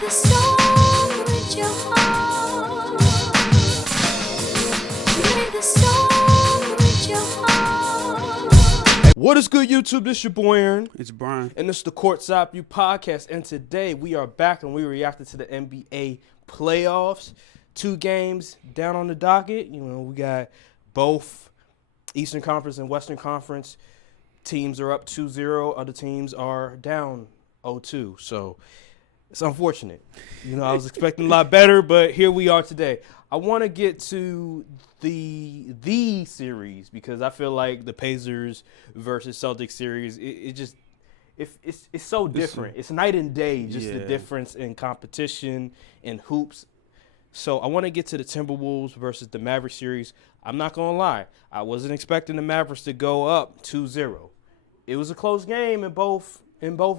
the storm with your heart. Play the storm with your heart. What is good, YouTube? This your boy Aaron. It's Brian. And this is the Courtside View Podcast. And today we are back and we reacted to the NBA playoffs. 2 games down on the docket. You know, we got both Eastern Conference and Western Conference. Teams are up 2-0. Other teams are down 0-2. So it's unfortunate. You know, I was expecting a lot better, but here we are today. I want to get to the series because I feel like the Pacers versus Celtics series, it's so different. It's night and day, just the difference in competition and hoops. So I want to get to the Timberwolves versus the Mavericks series. I'm not going to lie. I wasn't expecting the Mavericks to go up 2-0. It was a close game in both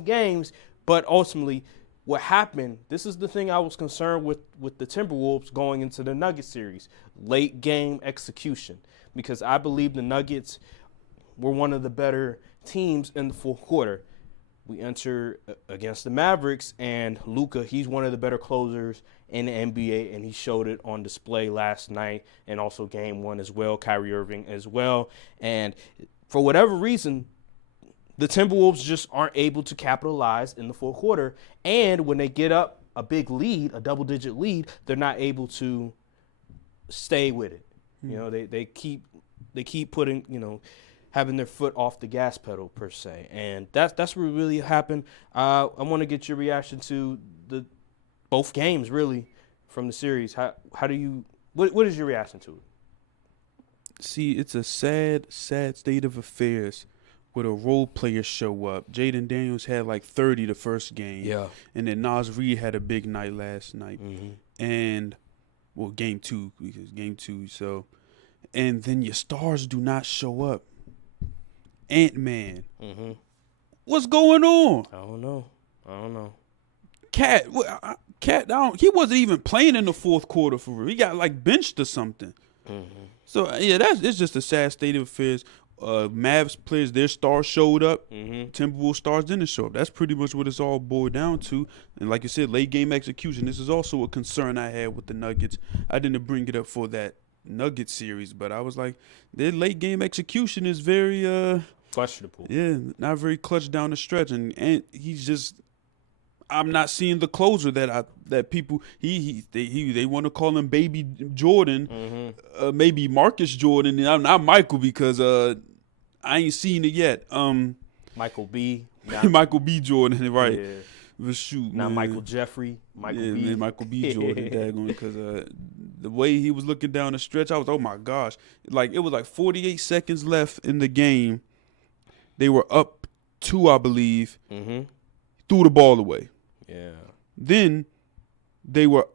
games, but ultimately what happened, this is the thing I was concerned with the Timberwolves going into the Nuggets series, late game execution, because I believe the Nuggets were one of the better teams in the fourth quarter. We enter against the Mavericks, and Luka, he's one of the better closers in the NBA, and he showed it on display last night and also game 1 as well, Kyrie Irving as well. And for whatever reason, the Timberwolves just aren't able to capitalize in the fourth quarter. And when they get up a big lead, a double-digit lead, they're not able to stay with it. You know, they keep putting, you know, having their foot off the gas pedal per se. And that's what really happened. I want to get your reaction to both games really from the series. How do you what is your reaction to it? See, it's a sad state of affairs where the role players show up. Jaden Daniels had like 30 the first game. Yeah. And then Nas Reed had a big night last night. Mm-hmm. And, well, game 2, because game 2, so. And then your stars do not show up. Ant-Man. Mm-hmm. What's going on? I don't know. Cat, he wasn't even playing in the fourth quarter for real. He got like benched or something. Mm-hmm. So, yeah, it's just a sad state of affairs. Mavs players, their stars showed up. Mm-hmm. Timberwolves stars didn't show up. That's pretty much what it's all boiled down to. And like you said, late game execution. This is also a concern I had with the Nuggets. I didn't bring it up for that Nuggets series, but I was like, their late game execution is very questionable. Yeah, not very clutch down the stretch, and he's just. I'm not seeing the closer that people they want to call him Baby Jordan, maybe Marcus Jordan, and not Michael because I ain't seen it yet. Michael B. Michael B. Jordan, right? Yeah. But shoot, Not man. Michael Jeffrey. Michael B. Man, Michael B. Jordan, because the way he was looking down the stretch, I was, oh my gosh, like it was like 48 seconds left in the game. They were up 2, I believe. Mm-hmm. Threw the ball away. Yeah. Then they were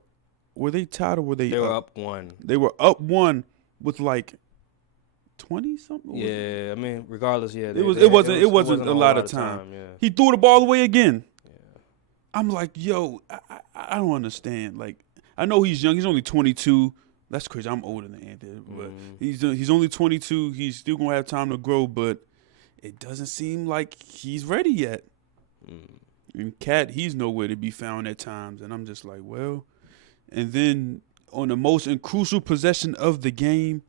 they tied or were they? They were up 1. They were up 1 with like 20 something. Yeah, I mean, regardless, yeah. It wasn't a lot of time. Yeah. He threw the ball away again. Yeah. I'm like, yo, I don't understand. Like, I know he's young. He's only 22. That's crazy. I'm older than Anthony, but he's only 22. He's still gonna have time to grow, but it doesn't seem like he's ready yet. And Cat, he's nowhere to be found at times. And I'm just like, well. And then on the most crucial possession of the game,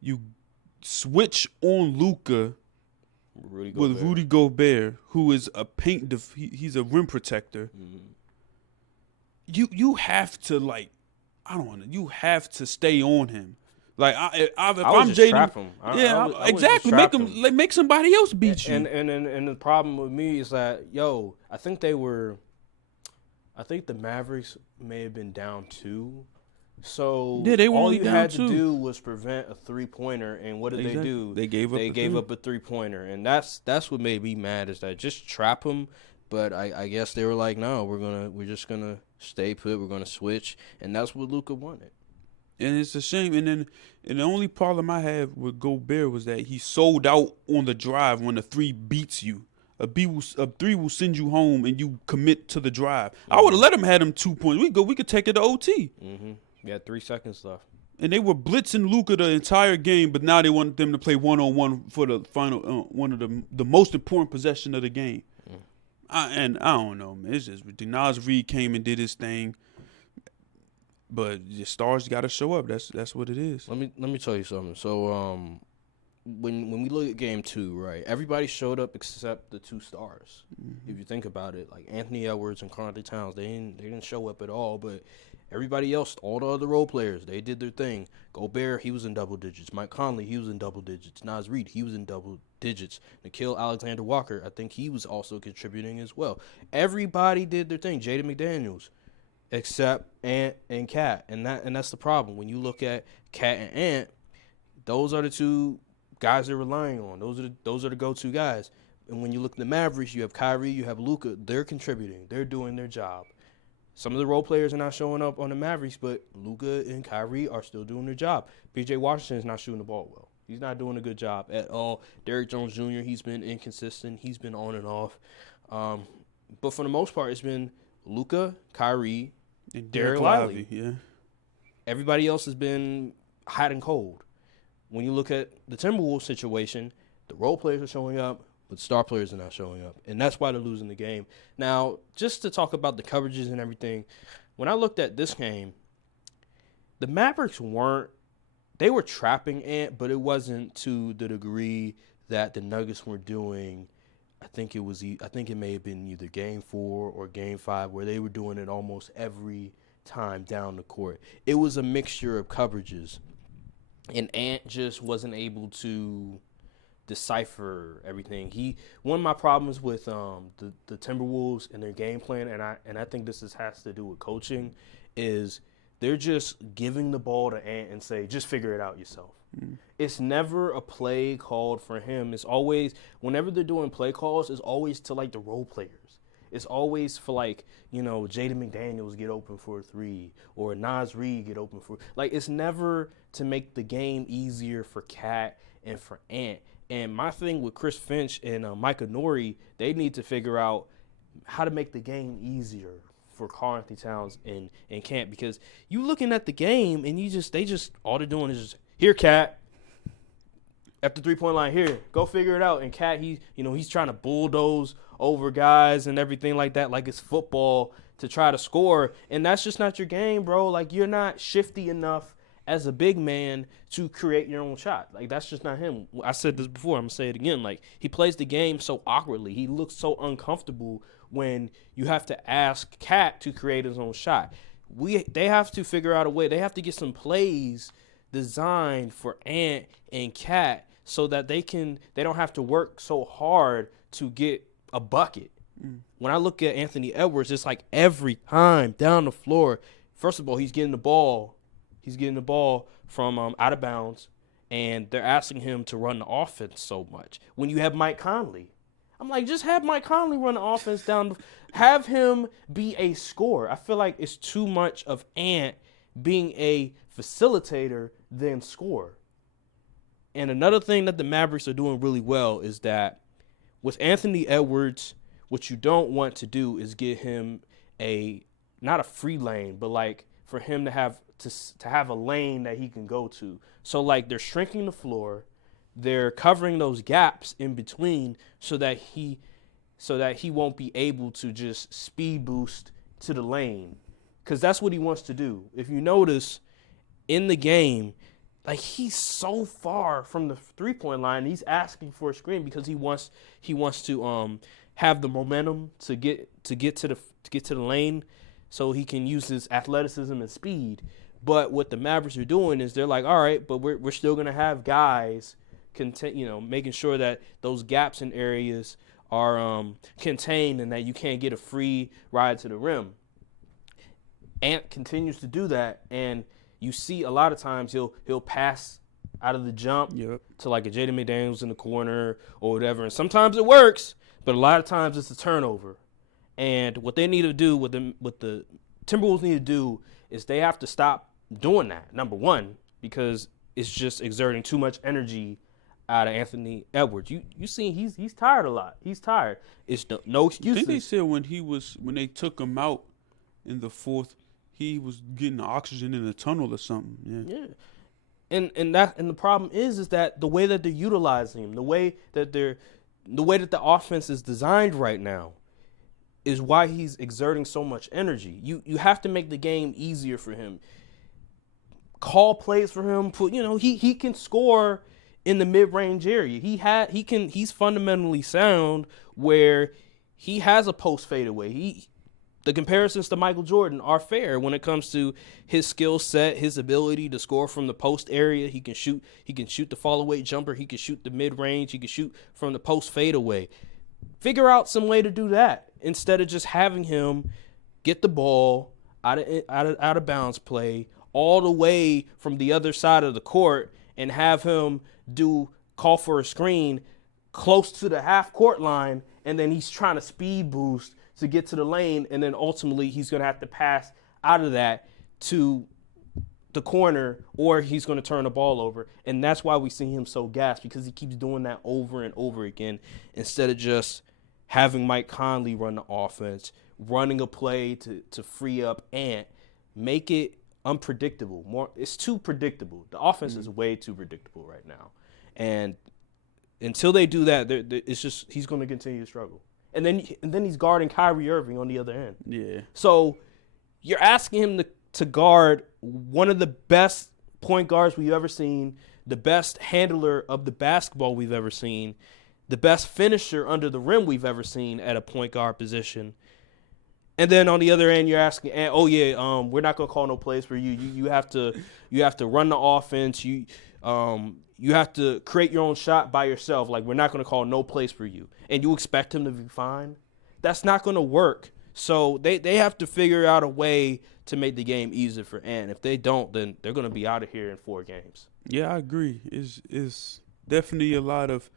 you switch on Luka with Rudy Gobert, who is a he's a rim protector. You have to, like, I don't want to. You have to stay on him. Like, if I'm Jaden, trap him. Exactly. Make somebody else beat you. And the problem with me is that, I think the Mavericks may have been down 2. So yeah, they were all only you down had 2. to do was prevent a 3-pointer, and what did they do? They gave up a 3-pointer, and that's what made me mad is that just trap him. But I guess they were like, no, we're just gonna stay put. We're gonna switch, and that's what Luka wanted. And it's a shame. And the only problem I have with Gobert was that he sold out on the drive when the 3 beats you. A 3 will send you home, and you commit to the drive. I would have let him have them 2 points. We could take it to OT. Mm-hmm. You had 3 seconds left. And they were blitzing Luka the entire game, but now they want them to play one-on-one for the final one of the most important possession of the game. I don't know, man. It's just ridiculous. Nas Reed came and did his thing, but the stars got to show up. That's what it is. Let me tell you something. So when we look at game 2, right? Everybody showed up except the 2 stars. Mm-hmm. If you think about it, like Anthony Edwards and Karl Anthony Towns, they didn't show up at all. But everybody else, all the other role players, they did their thing. Gobert, he was in double digits. Mike Conley, he was in double digits. Nas Reed, he was in double digits. Nikhil Alexander-Walker, I think he was also contributing as well. Everybody did their thing. Jaden McDaniels, except Ant and Cat, and that's the problem. When you look at Cat and Ant, those are the 2 guys they're relying on. Those are the go-to guys. And when you look at the Mavericks, you have Kyrie, you have Luka. They're contributing. They're doing their job. Some of the role players are not showing up on the Mavericks, but Luka and Kyrie are still doing their job. P.J. Washington is not shooting the ball well. He's not doing a good job at all. Derrick Jones Jr., he's been inconsistent. He's been on and off. But for the most part, it's been Luka, Kyrie, And Derek Lively. Yeah. Everybody else has been hot and cold. When you look at the Timberwolves situation, the role players are showing up, but star players are not showing up. And that's why they're losing the game. Now, just to talk about the coverages and everything, when I looked at this game, the Mavericks were trapping Ant, but it wasn't to the degree that the Nuggets were doing. I think it may have been either game 4 or game 5 where they were doing it almost every time down the court. It was a mixture of coverages. And Ant just wasn't able to decipher everything. One of my problems with the Timberwolves and their game plan, and I think this has to do with coaching, is they're just giving the ball to Ant and say, just figure it out yourself. It's never a play called for him. It's always, whenever they're doing play calls, it's always to like the role players. It's always for like, Jaden McDaniels get open for a 3 or Nas Reed get open for, like, it's never to make the game easier for Cat and for Ant. And my thing with Chris Finch and Micah Nori, they need to figure out how to make the game easier for Karl Anthony Towns and Cat, because you looking at the game and they just all they're doing is just, here, Cat, at the 3-point line, here, go figure it out. And Cat, he's trying to bulldoze over guys and everything like that, like it's football, to try to score. And that's just not your game, bro. Like, you're not shifty enough as a big man to create your own shot. Like, that's just not him. I said this before, I'm going to say it again. Like, he plays the game so awkwardly. He looks so uncomfortable when you have to ask Cat to create his own shot. They have to figure out a way. They have to get some plays designed for Ant and Cat so that they don't have to work so hard to get a bucket. When I look at Anthony Edwards, it's like every time down the floor, first of all, he's getting the ball from out of bounds, and they're asking him to run the offense so much. When you have Mike Conley, I'm like, just have Mike Conley run the offense down. Have him be a scorer. I feel like it's too much of Ant being a facilitator than scorer. And another thing that the Mavericks are doing really well is that with Anthony Edwards, what you don't want to do is get him not a free lane, but like for him to have a lane that he can go to. So like they're shrinking the floor, they're covering those gaps in between so that he won't be able to just speed boost to the lane, because that's what he wants to do. If you notice in the game, like, he's so far from the 3-point line, he's asking for a screen because he wants to have the momentum to get to the lane, so he can use his athleticism and speed. But what the Mavericks are doing is they're like, all right, but we're still gonna have guys making sure that those gaps in areas are contained and that you can't get a free ride to the rim. Ant continues to do that, and you see a lot of times he'll pass out of the jump to like a Jaden McDaniels in the corner or whatever. And sometimes it works, but a lot of times it's a turnover. And what they need to do, what the Timberwolves need to do, is they have to stop doing that, number one, because it's just exerting too much energy out of Anthony Edwards. You see he's tired a lot. He's tired. It's no excuses. I think they said when they took him out in the fourth, he was getting oxygen in the tunnel or something. Yeah. And the problem is that the way that they're utilizing him, the way that the offense is designed right now, is why he's exerting so much energy. You have to make the game easier for him. Call plays for him. He can score in the mid-range area. He's fundamentally sound where he has a post fadeaway. The comparisons to Michael Jordan are fair when it comes to his skill set, his ability to score from the post area. He can shoot the fall away jumper. He can shoot the mid-range. He can shoot from the post fadeaway. Figure out some way to do that instead of just having him get the ball out of bounds play all the way from the other side of the court and have him call for a screen close to the half court line, and then he's trying to speed boost to get to the lane, and then ultimately he's going to have to pass out of that to the corner, or he's going to turn the ball over. And that's why we see him so gassed, because he keeps doing that over and over again instead of just having Mike Conley run the offense, running a play to free up Ant, make it unpredictable. It's too predictable. The offense is way too predictable right now. And until they do that, it's just he's going to continue to struggle. And then he's guarding Kyrie Irving on the other end. Yeah. So you're asking him to guard one of the best point guards we've ever seen, the best handler of the basketball we've ever seen, the best finisher under the rim we've ever seen at a point guard position. And then on the other end, you're asking, we're not gonna call no plays for you. You have to run the offense. You have to create your own shot by yourself. Like, we're not gonna call no plays for you, and you expect him to be fine. That's not gonna work. So they have to figure out a way to make the game easier for Ant. If they don't, then they're gonna be out of here in 4 games. Yeah, I agree. It's definitely a lot of,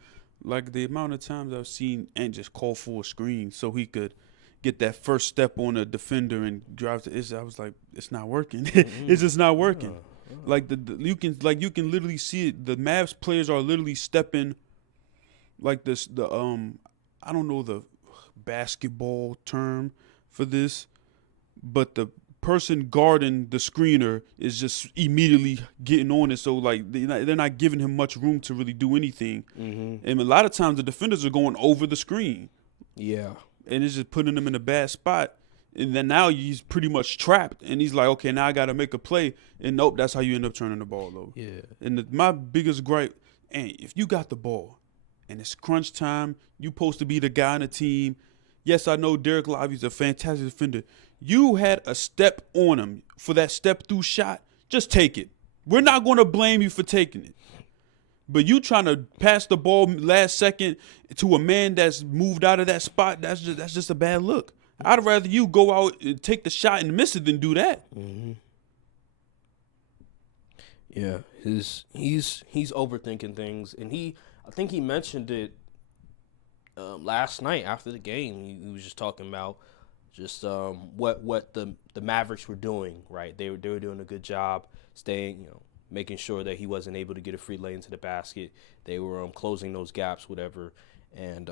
like, the amount of times I've seen Ant just call for a screen so he could get that first step on a defender and drive to I was like, it's not working. It's just not working. Like you can literally see it. The Mavs players are literally stepping like this. I don't know the basketball term for this, but the person guarding the screener is just immediately getting on it. So, like, they're not giving him much room to really do anything. And a lot of times the defenders are going over the screen. Yeah. And it's just putting him in a bad spot. And then now he's pretty much trapped. And he's like, okay, now I got to make a play. And nope, that's how you end up turning the ball over. Yeah. And my biggest gripe, and if you got the ball and it's crunch time, you supposed to be the guy on the team. Yes, I know Derek Lively's a fantastic defender. You had a step on him for that step-through shot. Just take it. We're not going to blame you for taking it. But you trying to pass the ball last second to a man that's moved out of that spot, that's just a bad look. I'd rather you go out and take the shot and miss it than do that. Yeah, he's overthinking things, and I think he mentioned it last night after the game. He was just talking about just what the Mavericks were doing. Right, they were doing a good job staying, making sure that he wasn't able to get a free lane to the basket. They were closing those gaps, whatever. And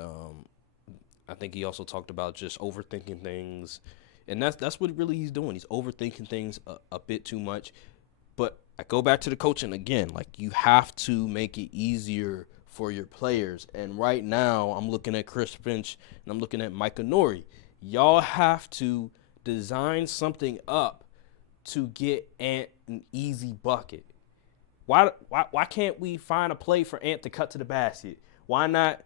I think he also talked about just overthinking things. And that's what really he's doing. He's overthinking things a bit too much. But I go back to the coaching again. Like, you have to make it easier for your players. And right now I'm looking at Chris Finch and I'm looking at Micah Nori. Y'all have to design something up to get Ant an easy bucket. Why can't we find a play for Ant to cut to the basket? Why not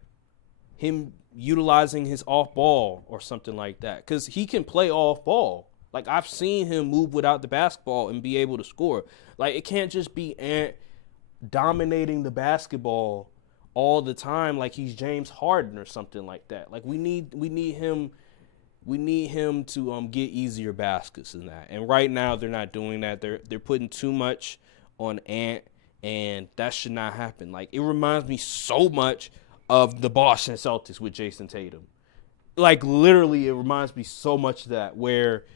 him utilizing his off ball or something like that? Because he can play off ball. Like, I've seen him move without the basketball and be able to score. Like, it can't just be Ant dominating the basketball all the time like he's James Harden or something like that. Like, we need him to get easier baskets than that. And right now they're not doing that. They're putting too much on Ant, and that should not happen. Like, it reminds me so much of the Boston Celtics with Jason Tatum. Like, literally, it reminds me so much of that, where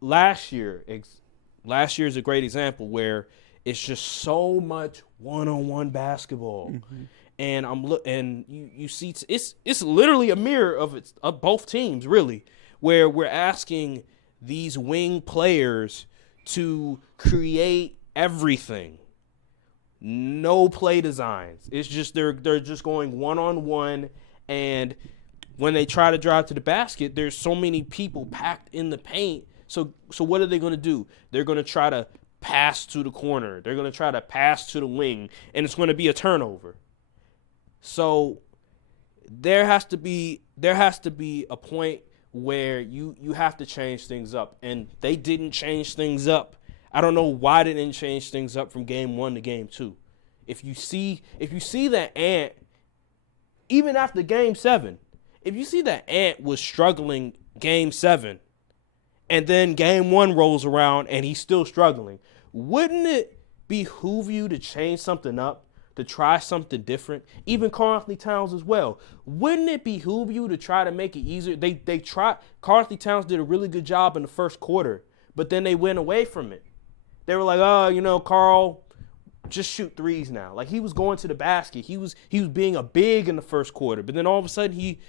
last year is a great example where it's just so much one-on-one basketball. And you see it's literally a mirror of both teams, really, where we're asking these wing players to create everything. No play designs. It's just they're just going one-on-one, and when they try to drive to the basket, there's so many people packed in the paint. So what are they going to do? They're going to try to pass to the corner. They're going to try to pass to the wing, and it's going to be a turnover. So there has to be a point where you have to change things up, and they didn't change things up. I don't know why they didn't change things up from game 1 to game 2. If you see that Ant, even after game 7, if you see that Ant was struggling game 7, and then game 1 rolls around and he's still struggling, wouldn't it behoove you to change something up, to try something different? Even Karl-Anthony Towns as well. Wouldn't it behoove you to try to make it easier? They tried. Karl-Anthony Towns did a really good job in the first quarter, but then they went away from it. They were like, Carl, just shoot threes now. Like, he was going to the basket. He was being a big in the first quarter, but then all of a sudden he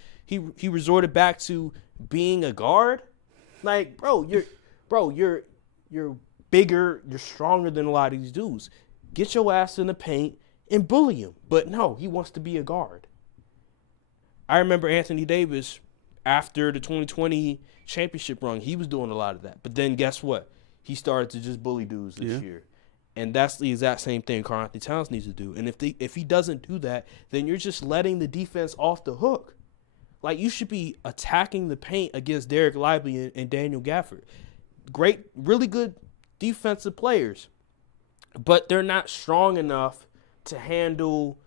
resorted back to being a guard. Like, you're bigger, you're stronger than a lot of these dudes. Get your ass in the paint and bully him. But no, he wants to be a guard. I remember Anthony Davis, after the 2020 championship run, he was doing a lot of that. But then guess what? He started to just bully dudes this year. And that's the exact same thing Karl-Anthony Towns needs to do. And if he doesn't do that, then you're just letting the defense off the hook. Like, you should be attacking the paint against Derek Lively and Daniel Gafford. Great, really good defensive players. But they're not strong enough to handle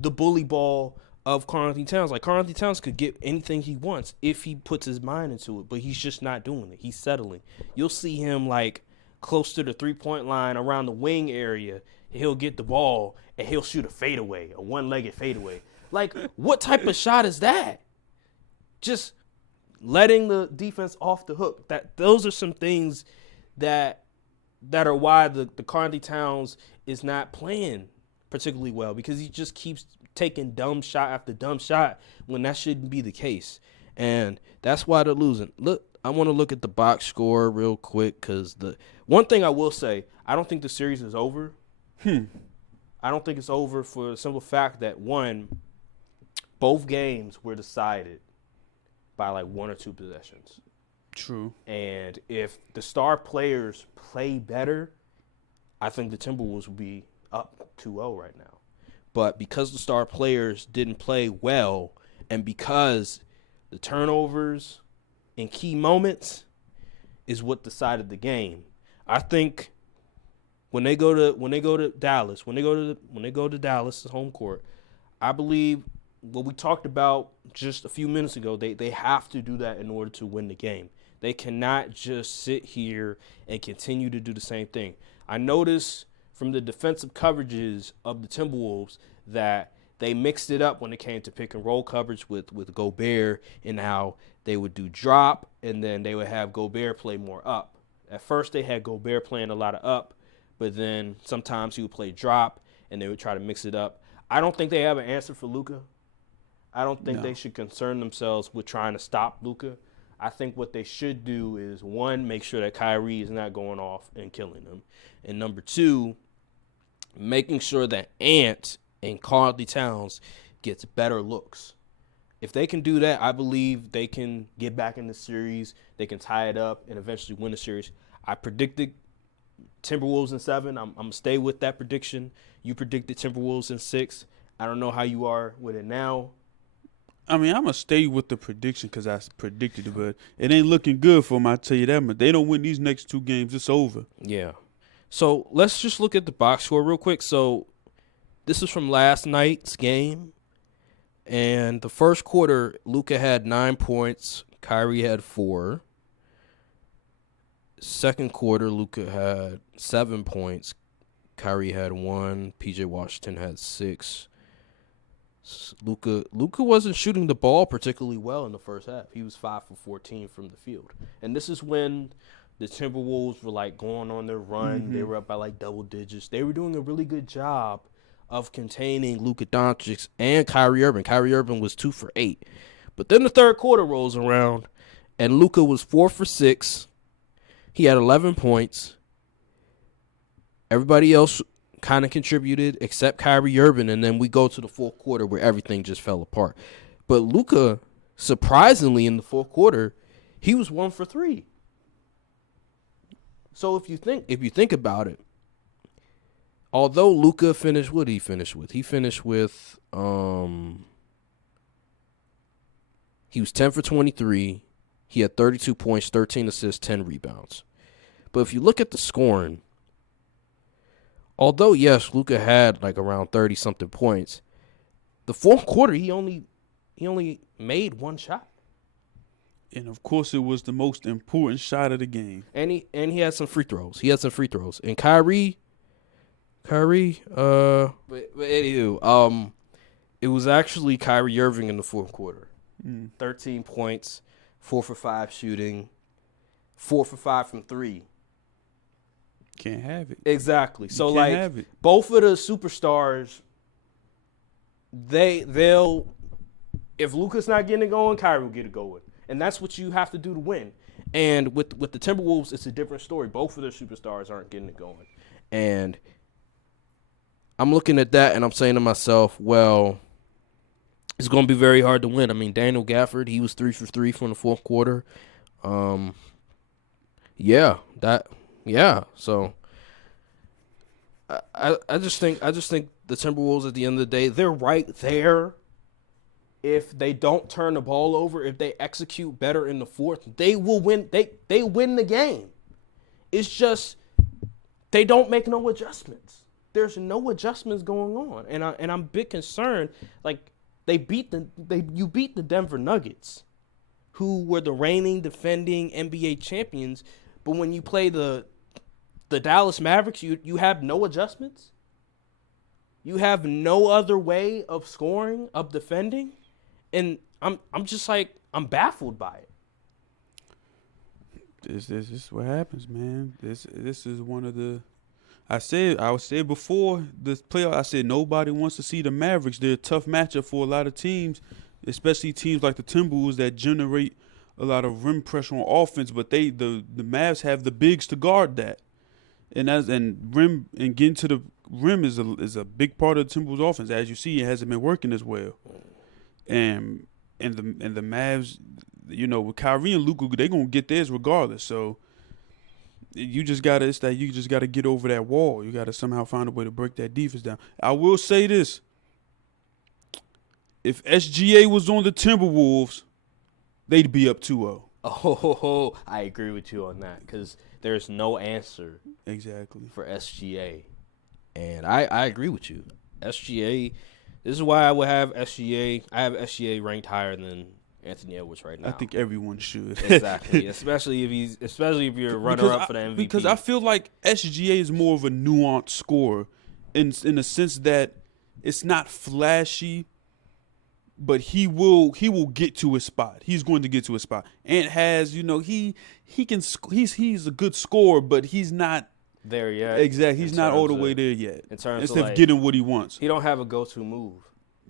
the bully ball of Karl-Anthony Towns. Like, Karl-Anthony Towns could get anything he wants if he puts his mind into it, but he's just not doing it. He's settling. You'll see him, like, close to the three-point line around the wing area. He'll get the ball, and he'll shoot a fadeaway, a one-legged fadeaway. Like, what type of shot is that? Just letting the defense off the hook. Those are some things that are why the Karl-Anthony Towns is not playing particularly well, because he just keeps taking dumb shot after dumb shot when that shouldn't be the case. And that's why they're losing. Look, I want to look at the box score real quick, because the one thing I will say, I don't think the series is over. I don't think it's over for the simple fact that, one, both games were decided by like 1 or 2 possessions. True. And if the star players play better, I think the Timberwolves will be up 2-0 right now. But because the star players didn't play well, and because the turnovers in key moments is what decided the game, I think when they go to Dallas, when they go to Dallas, the home court, I believe what we talked about just a few minutes ago, they have to do that in order to win the game. They cannot just sit here and continue to do the same thing. I noticed from the defensive coverages of the Timberwolves that they mixed it up when it came to pick and roll coverage with Gobert, and how they would do drop and then they would have Gobert play more up. At first they had Gobert playing a lot of up, but then sometimes he would play drop and they would try to mix it up. I don't think they have an answer for Luka. I don't think they should concern themselves with trying to stop Luka. I think what they should do is, one, make sure that Kyrie is not going off and killing them. And number 2, making sure that Ant and Karl-Anthony Towns gets better looks. If they can do that, I believe they can get back in the series. They can tie it up and eventually win the series. I predicted Timberwolves in 7. I'm going to stay with that prediction. You predicted Timberwolves in 6. I don't know how you are with it now. I mean, I'm going to stay with the prediction because I predicted it, but it ain't looking good for them, I tell you that much. They don't win these next 2 games, it's over. Yeah. So let's just look at the box score real quick. So this is from last night's game. And the first quarter, Luka had 9 points. Kyrie had 4. Second quarter, Luka had 7 points. Kyrie had 1. PJ Washington had 6. Luka wasn't shooting the ball particularly well in the first half. He was 5 for 14 from the field. And this is when the Timberwolves were like going on their run. Mm-hmm. They were up by like double digits. They were doing a really good job of containing Luka Doncic and Kyrie Irving. Kyrie Irving was 2 for 8. But then the third quarter rolls around, and Luka was 4 for 6. He had 11 points. Everybody else kind of contributed except Kyrie Irving, and then we go to the fourth quarter where everything just fell apart. But Luka surprisingly, in the fourth quarter, he was 1 for 3. So if you think about it, although Luka finished, what did he finish with? He finished with he was 10 for 23. He had 32 points, 13 assists, 10 rebounds. But if you look at the scoring, although yes, Luka had like around 30-something points, the fourth quarter he only made one shot. And of course, it was the most important shot of the game. And he had some free throws. And Kyrie, but anywho, it was actually Kyrie Irving in the fourth quarter. 13 points, 4 for 5 shooting, 4 for 5 from 3. Can't have it. Exactly. So can't have it. Both of the superstars, they'll if Luka's not getting it going, Kyrie will get it going. And that's what you have to do to win. And with the Timberwolves, it's a different story. Both of their superstars aren't getting it going. And I'm looking at that and I'm saying to myself, well, it's going to be very hard to win. I mean, Daniel Gafford, he was 3 for 3 from the fourth quarter. So I just think the Timberwolves at the end of the day, they're right there. If they don't turn the ball over, if they execute better in the fourth, they will win. They win the game. It's just they don't make no adjustments. There's no adjustments going on, and I'm a bit concerned. Like you beat the Denver Nuggets, who were the reigning defending NBA champions, but when you play the Dallas Mavericks, you have no adjustments. You have no other way of scoring, of defending. And I'm just like, I'm baffled by it. This is what happens, man. This is one of the I would say before this playoff, I said nobody wants to see the Mavericks. They're a tough matchup for a lot of teams, especially teams like the Timberwolves that generate a lot of rim pressure on offense, but the Mavs have the bigs to guard that. And getting to the rim is a big part of the Timberwolves offense. As you see, it hasn't been working as well. And the Mavs, with Kyrie and Luka, they're gonna get theirs regardless. So you just gotta get over that wall. You gotta somehow find a way to break that defense down. I will say this: if SGA was on the Timberwolves, they'd be up 2-0. Oh, I agree with you on that because there's no answer exactly for SGA, and I agree with you. SGA. This is why I would have SGA. I have SGA ranked higher than Anthony Edwards right now. I think everyone should. Exactly, especially if you're a runner-up for the MVP. Because I feel like SGA is more of a nuanced scorer, in the sense that it's not flashy, but he will get to his spot. He's going to get to his spot. Ant has, he's a good scorer, but he's not there yet. Exactly. He's not all the way there yet. In terms Instead of of getting what he wants. He don't have a go-to move.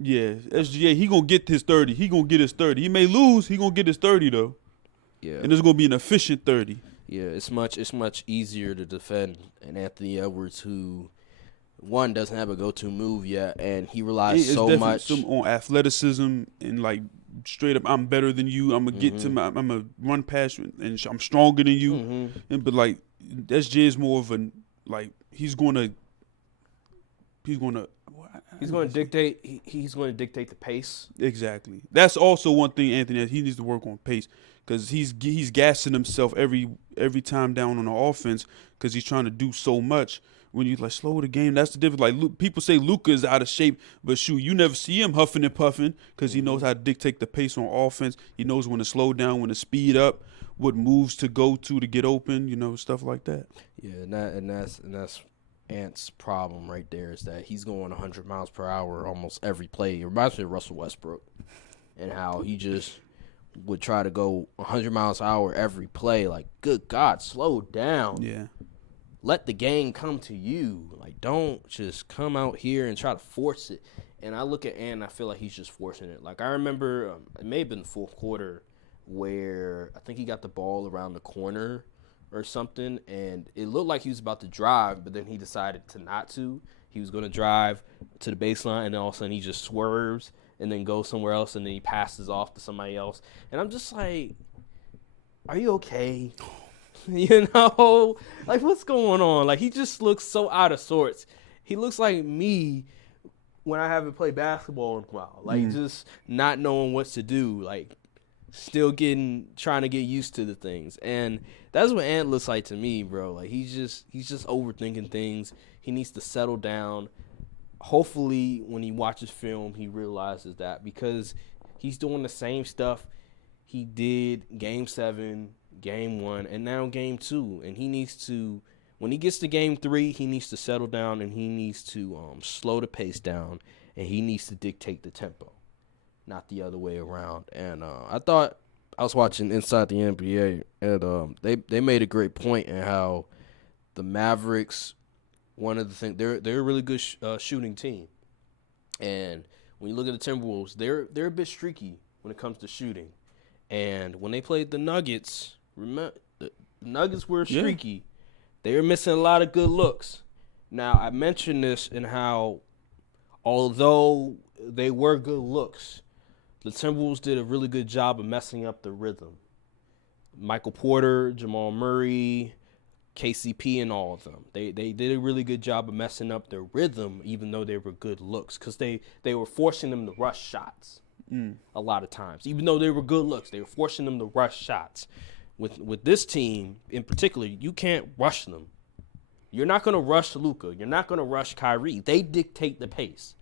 Yeah. SGA, he going to get his 30. He going to get his 30. He may lose. He going to get his 30, though. Yeah. And it's going to be an efficient 30. Yeah, it's much easier to defend an Anthony Edwards who, one, doesn't have a go-to move yet, and he relies so much on athleticism and, like, straight up, I'm better than you. I'm going to get I'm going to run past you, and I'm stronger than you. But, like, SJ is more of a, like, he's going to dictate the pace. Exactly. That's also one thing Anthony has. He needs to work on pace because he's gassing himself every time down on the offense because he's trying to do so much. When you like slow the game, that's the difference. Like people say Luka is out of shape, but shoot, you never see him huffing and puffing because he knows how to dictate the pace on offense. He knows when to slow down, when to speed up, what moves to go to get open, stuff like that. Yeah, and that's Ant's problem right there is that he's going 100 miles per hour almost every play. It reminds me of Russell Westbrook and how he just would try to go 100 miles an hour every play. Like, good God, slow down. Yeah. Let the game come to you. Like, don't just come out here and try to force it. And I look at Ant and I feel like he's just forcing it. Like, I remember it may have been the fourth quarter where I think he got the ball around the corner or something, and it looked like he was about to drive, but then he decided to not to. He was going to drive to the baseline, and then all of a sudden he just swerves, and then goes somewhere else, and then he passes off to somebody else. And I'm just like, are you okay? You know? Like, what's going on? Like, he just looks so out of sorts. He looks like me when I haven't played basketball in a while. Like, just not knowing what to do. Like, still trying to get used to the things. And that's what Ant looks like to me, bro. Like, he's just overthinking things. He needs to settle down. Hopefully, when he watches film, he realizes that, because he's doing the same stuff he did Game 7, Game 1, and now Game 2. And he needs to, when he gets to Game 3, he needs to settle down, and he needs to slow the pace down, and he needs to dictate the tempo, not the other way around. And I thought, I was watching Inside the NBA, and they made a great point in how the Mavericks, one of the things, they're a really good shooting team. And when you look at the Timberwolves, they're a bit streaky when it comes to shooting. And when they played the Nuggets, remember, the Nuggets were streaky. Yeah. They were missing a lot of good looks. Now, I mentioned this in how, although they were good looks, the Timberwolves did a really good job of messing up the rhythm. Michael Porter, Jamal Murray, KCP, and all of them. They did a really good job of messing up their rhythm, even though they were good looks, because they were forcing them to rush shots a lot of times. Even though they were good looks, they were forcing them to rush shots. With this team in particular, you can't rush them. You're not going to rush Luka. You're not going to rush Kyrie. They dictate the pace.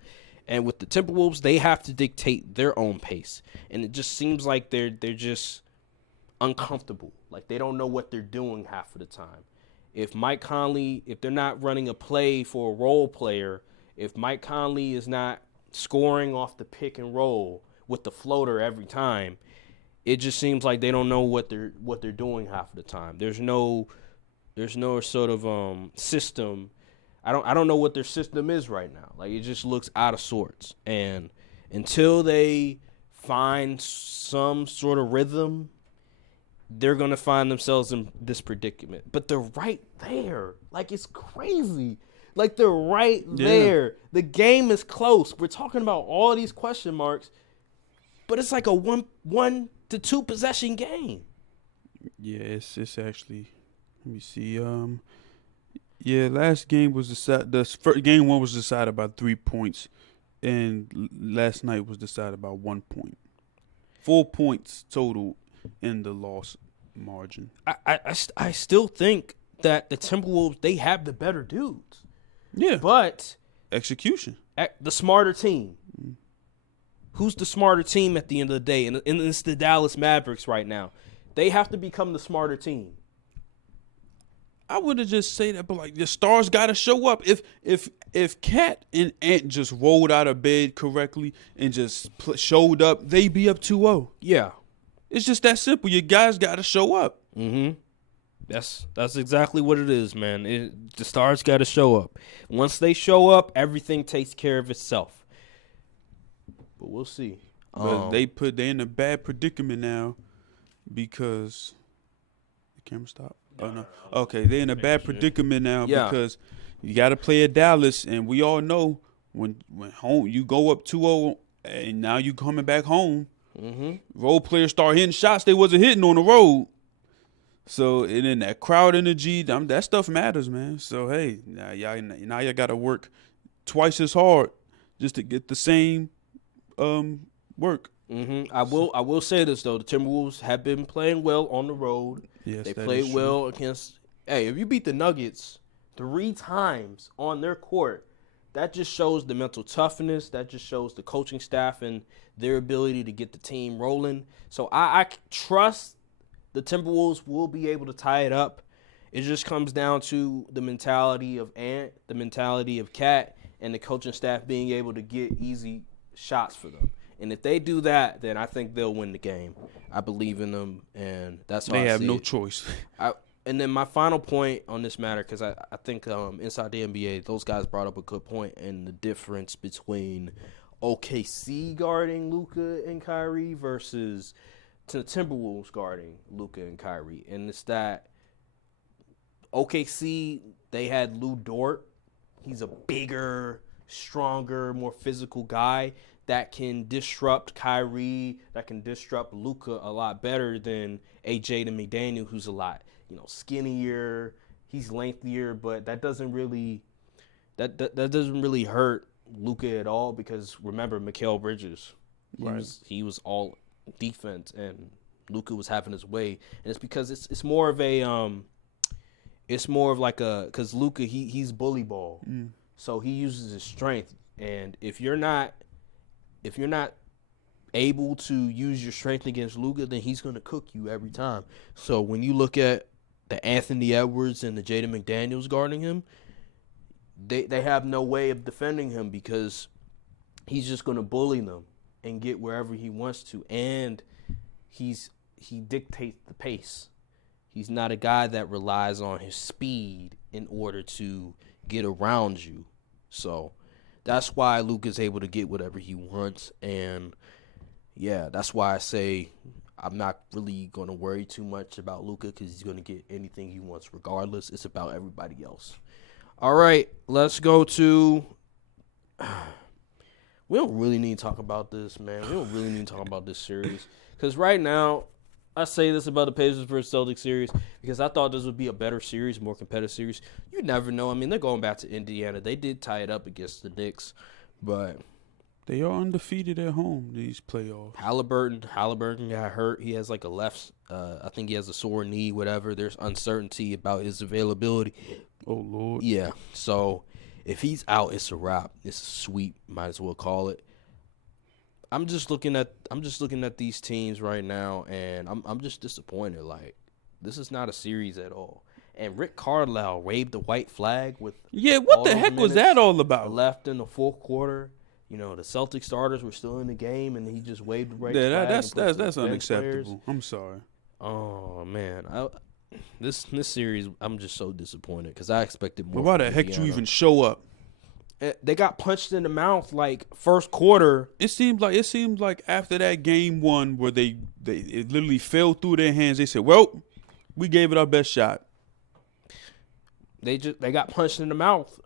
And with the Timberwolves, they have to dictate their own pace. And it just seems like they're just uncomfortable. Like, they don't know what they're doing half of the time. If Mike Conley, if they're not running a play for a role player, if Mike Conley is not scoring off the pick and roll with the floater every time, it just seems like they don't know what they're doing half of the time. There's no sort of system. I don't know what their system is right now. Like, it just looks out of sorts. And until they find some sort of rhythm, they're going to find themselves in this predicament. But they're right there. Like, it's crazy. Like, they're right there. The game is close. We're talking about all these question marks, but it's like a one to two possession game. Yeah, it's actually, let me see. Last game was game 1 was decided by 3 points, and last night was decided by 1 point. 4 points total in the loss margin. I still think that the Timberwolves, they have the better dudes. Yeah. But execution. The smarter team. Who's the smarter team at the end of the day? And it's the Dallas Mavericks right now. They have to become the smarter team. I wouldn't just say that, but like, the stars got to show up. If Cat and Ant just rolled out of bed correctly and just showed up, they'd be up 2-0. Yeah. It's just that simple. Your guys got to show up. Mm-hmm. That's exactly what it is, man. The stars got to show up. Once they show up, everything takes care of itself. But we'll see. But they're in a bad predicament now because the camera stopped. Oh no. Okay, they're in a bad predicament now because you got to play at Dallas, and we all know when home you go up 2-0, and now you coming back home. Mm-hmm. Role players start hitting shots they wasn't hitting on the road. So, and then that crowd energy, that stuff matters, man. So, hey, now y'all got to work twice as hard just to get the same work. Mm-hmm. I will say this, though. The Timberwolves have been playing well on the road. Yes, they played well against – hey, if you beat the Nuggets 3 times on their court, that just shows the mental toughness. That just shows the coaching staff and their ability to get the team rolling. So I trust the Timberwolves will be able to tie it up. It just comes down to the mentality of Ant, the mentality of Cat, and the coaching staff being able to get easy shots for them. And if they do that, then I think they'll win the game. I believe in them, and that's how they I have see no it. choice. And then my final point on this matter, because I think Inside the NBA, those guys brought up a good point in the difference between OKC guarding Luka and Kyrie versus the Timberwolves guarding Luka and Kyrie. And it's that OKC, they had Lou Dort. He's a bigger, stronger, more physical guy. that can disrupt Kyrie, that can disrupt Luka a lot better than a Jaden McDaniel, who's a lot, skinnier. He's lengthier, but that doesn't really hurt Luka at all, because remember Mikal Bridges, he was all defense and Luka was having his way, and it's because it's more of like because Luka he's bully ball, so he uses his strength, and if you're not able to use your strength against Luka, then he's gonna cook you every time. So when you look at the Anthony Edwards and the Jaden McDaniels guarding him, they have no way of defending him, because he's just gonna bully them and get wherever he wants to, and he dictates the pace. He's not a guy that relies on his speed in order to get around you. So that's why Luke is able to get whatever he wants. And, yeah, that's why I say I'm not really going to worry too much about Luka, because he's going to get anything he wants regardless. It's about everybody else. All right, let's go to we don't really need to talk about this, man. We don't really need to talk about this series, because right now, I say this about the Pacers versus Celtics series because I thought this would be a better series, more competitive series. You never know. I mean, they're going back to Indiana. They did tie it up against the Knicks, but they are undefeated at home these playoffs. Halliburton got hurt. He has like a left. I think he has a sore knee. Whatever. There's uncertainty about his availability. Oh Lord. Yeah. So if he's out, it's a wrap. It's a sweep. Might as well call it. I'm just looking at these teams right now, and I'm just disappointed. Like, this is not a series at all. And Rick Carlisle waved the white flag with what the heck was that all about? Left in the fourth quarter. The Celtics starters were still in the game, and he just waved the white flag. That's unacceptable. Players. I'm sorry. Oh man, this series I'm just so disappointed because I expected more. But why the heck did you even show up? They got punched in the mouth like first quarter. It seemed like after that game one where it literally fell through their hands. They said, "Well, we gave it our best shot." They got punched in the mouth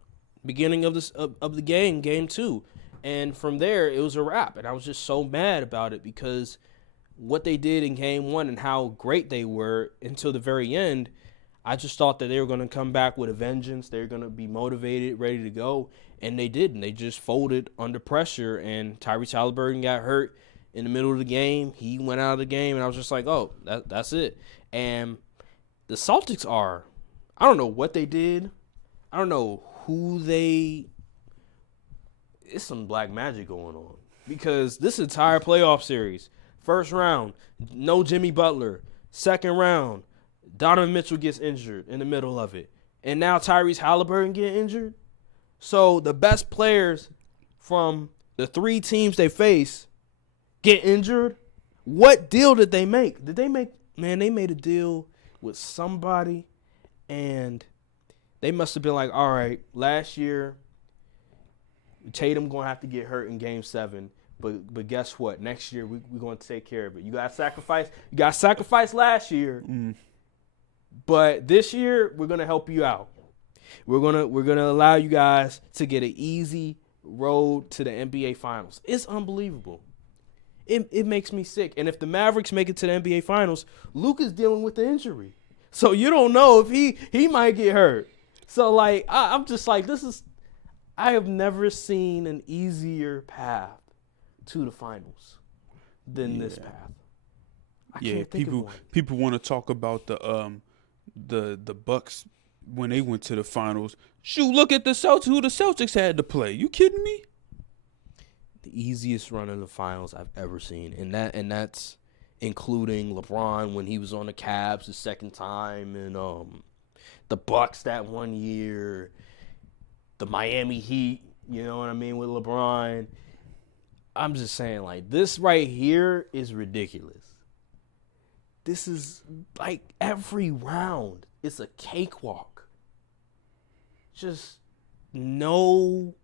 beginning of the game 2, and from there it was a wrap. And I was just so mad about it because what they did in game 1 and how great they were until the very end. I just thought that they were going to come back with a vengeance. They were going to be motivated, ready to go. And they didn't. They just folded under pressure. And Tyrese Halliburton got hurt in the middle of the game. He went out of the game. And I was just like, oh, that's it. And the Celtics I don't know what they did. I don't know it's some black magic going on. Because this entire playoff series, first round, no Jimmy Butler. Second round, Donovan Mitchell gets injured in the middle of it. And now Tyrese Halliburton get injured. So the best players from the 3 teams they face get injured. What deal did they make? They made a deal with somebody, and they must have been like, all right, last year, Tatum going to have to get hurt in game 7. But guess what? Next year, we're going to take care of it. You got sacrifice last year. But this year, we're gonna help you out. We're gonna allow you guys to get an easy road to the NBA Finals. It's unbelievable. It makes me sick. And if the Mavericks make it to the NBA Finals, Luka's dealing with the injury, so you don't know if he might get hurt. So like I'm just like I have never seen an easier path to the finals than this path. I can't think of one. People want to talk about the Bucks when they went to the finals. Shoot, look at the Celtics. Who the Celtics had to play? You kidding me? The easiest run in the finals I've ever seen, and that's including LeBron when he was on the Cavs the second time, and the Bucks that one year, the Miami Heat. You know what I mean, with LeBron. I'm just saying, like, this right here is ridiculous. This is like every round. It's a cakewalk. Just no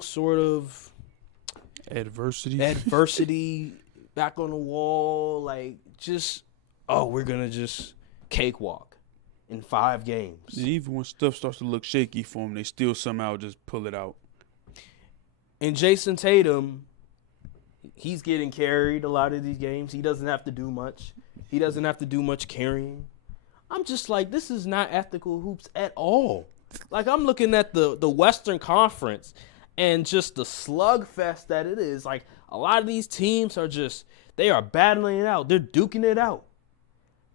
sort of adversity back on the wall. Like, just, we're going to just cakewalk in 5 games. Even when stuff starts to look shaky for them, they still somehow just pull it out. And Jason Tatum, he's getting carried a lot of these games. He doesn't have to do much. He doesn't have to do much carrying. I'm just like, this is not ethical hoops at all. Like, I'm looking at the Western Conference and just the slugfest that it is. Like, a lot of these teams are just, they are battling it out. They're duking it out.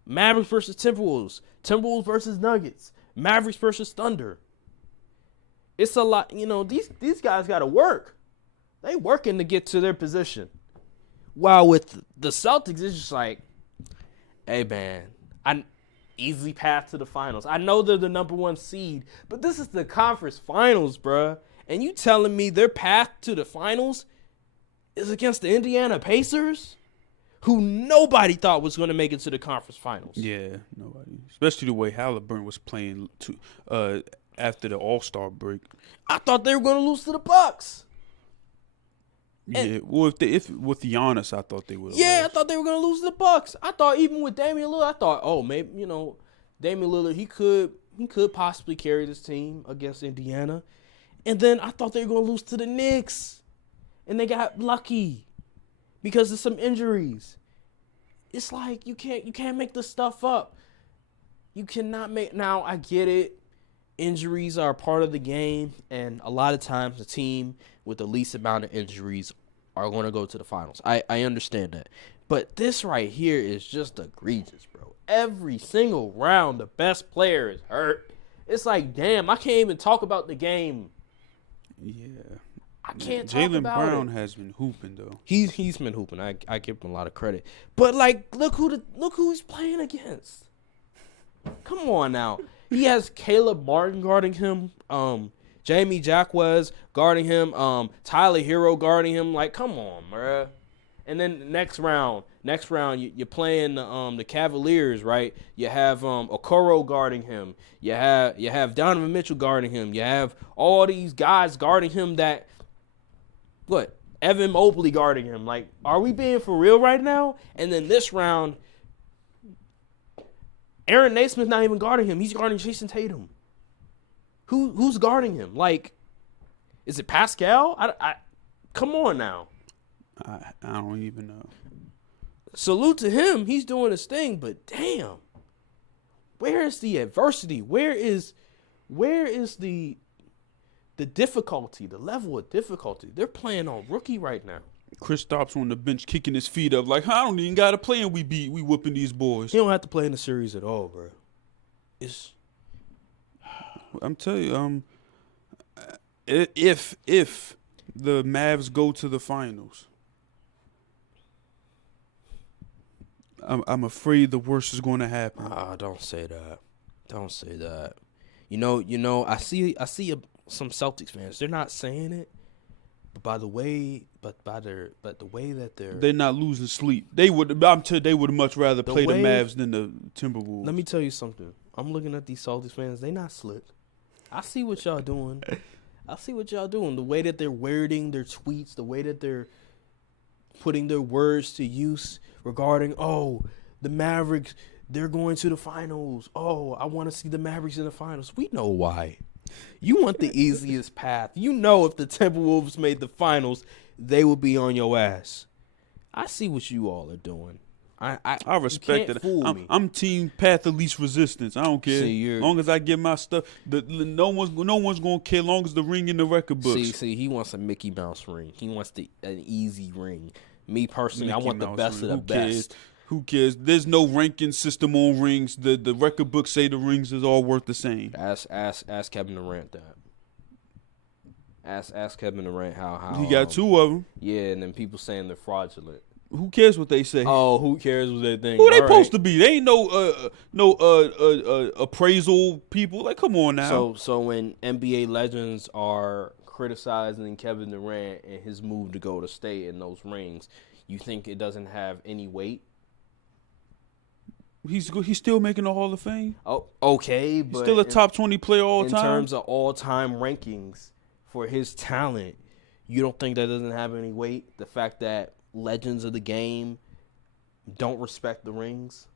Mavericks versus Timberwolves. Timberwolves versus Nuggets. Mavericks versus Thunder. It's a lot. You know, these guys got to work. They working to get to their position. While with the Celtics, it's just like, hey, man, I easily path to the finals. I know they're the number 1 seed, but this is the conference finals, bruh. And you telling me their path to the finals is against the Indiana Pacers, who nobody thought was going to make it to the conference finals. Yeah, nobody. Especially the way Halliburton was playing after the All-Star break. I thought they were going to lose to the Bucks. Yeah, well, if with Giannis, I thought they would. Yeah, I thought they were going to lose to the Bucks. I thought even with Damian Lillard, I thought, oh, maybe, you know, Damian Lillard, he could possibly carry this team against Indiana. And then I thought they were going to lose to the Knicks. And they got lucky because of some injuries. It's like you can't make this stuff up. You cannot make. Now, I get it. Injuries are a part of the game, and a lot of times the team with the least amount of injuries are going to go to the finals. I understand that. But this right here is just egregious, bro. Every single round, the best player is hurt. It's like, damn, I can't even talk about the game. Yeah. I can't talk about Jaylen Brown it. has been hooping, though. He's been hooping. I give him a lot of credit. But, like, look who he's playing against. Come on now. He has Caleb Martin guarding him, Jamie Jacquez guarding him, Tyler Hero guarding him. Like, come on, bruh. And then next round, you're playing the Cavaliers, right? You have Okoro guarding him. You have Donovan Mitchell guarding him. You have all these guys guarding him that, what? Evan Mobley guarding him. Like, are we being for real right now? And then this round, Aaron Naismith's not even guarding him. He's guarding Jason Tatum. Who's guarding him? Like, is it Pascal? I come on now. I don't even know. Salute to him. He's doing his thing, but damn. Where is the adversity? Where is the difficulty, the level of difficulty? They're playing on rookie right now. Kristaps on the bench kicking his feet up like, I don't even got to play and we whooping these boys. He don't have to play in the series at all, bro. I'm telling you, if the Mavs go to the finals, I'm afraid the worst is going to happen. Don't say that. Don't say that. You know. I see some Celtics fans. They're not saying it, but the way that they're not losing sleep. They would. I'm telling you, they would much rather play the Mavs than the Timberwolves. Let me tell you something. I'm looking at these Celtics fans. They not slick. I see what y'all doing. The way that they're wording their tweets, the way that they're putting their words to use regarding, the Mavericks, they're going to the finals. I want to see the Mavericks in the finals. We know why. You want the easiest path. You know if the Timberwolves made the finals, they would be on your ass. I see what you all are doing. I respect it. I'm team path of least resistance. I don't care. As long as I get my stuff, no one's gonna care. As long as the ring in the record books. See, he wants a Mickey Mouse ring. He wants an easy ring. Me personally, I want the best of the best. Who cares? There's no ranking system on rings. The record books say the rings is all worth the same. Ask Kevin Durant that. Ask Kevin Durant how he got 2 of them. Yeah, and then people saying they're fraudulent. Who cares what they say? Oh, who cares what they think? Who they supposed to be? They ain't no appraisal people. Like, come on now. So when NBA legends are criticizing Kevin Durant and his move to go to state in those rings, you think it doesn't have any weight? He's still making the Hall of Fame. Oh, okay, but he's still a top 20 player all time. In terms of all-time rankings for his talent, you don't think that doesn't have any weight? The fact that legends of the game don't respect the rings?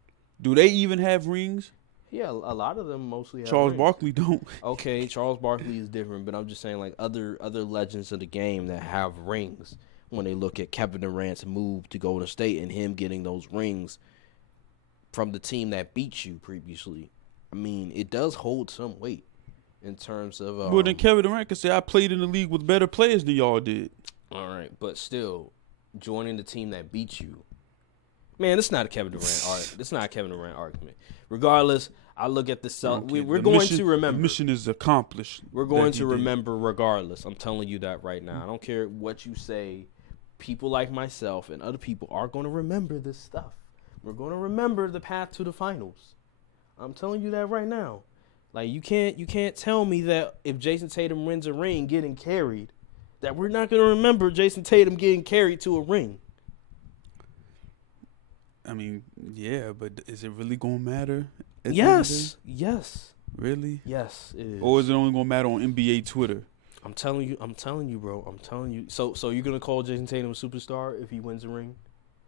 Do they even have rings? Yeah, a lot of them mostly have Charles rings. Barkley don't. Okay, Charles Barkley is different, but I'm just saying like other legends of the game that have rings. When they look at Kevin Durant's move to Golden State and him getting those rings from the team that beat you previously, I mean, it does hold some weight in terms of. Well, then Kevin Durant could say, I played in the league with better players than y'all did. All right, but still, joining the team that beat you, man, this is not a Kevin Durant argument. This is not a Kevin Durant argument. Regardless, I look at the Celtics. Okay, We're the going mission- to remember. The mission is accomplished. We're going that to he did. remember regardless. I'm telling you that right now. I don't care what you say. People like myself and other people are going to remember this stuff. We're going to remember the path to the finals. I'm telling you that right now. Like you can't tell me that if Jason Tatum wins a ring getting carried, that we're not going to remember Jason Tatum getting carried to a ring. I mean, yeah, but is it really gonna matter? at the end of the Yes. day? Yes. Really? Yes, it is. Or is it only gonna matter on NBA Twitter? I'm telling you, bro. I'm telling you. So you're gonna call Jason Tatum a superstar if he wins a ring?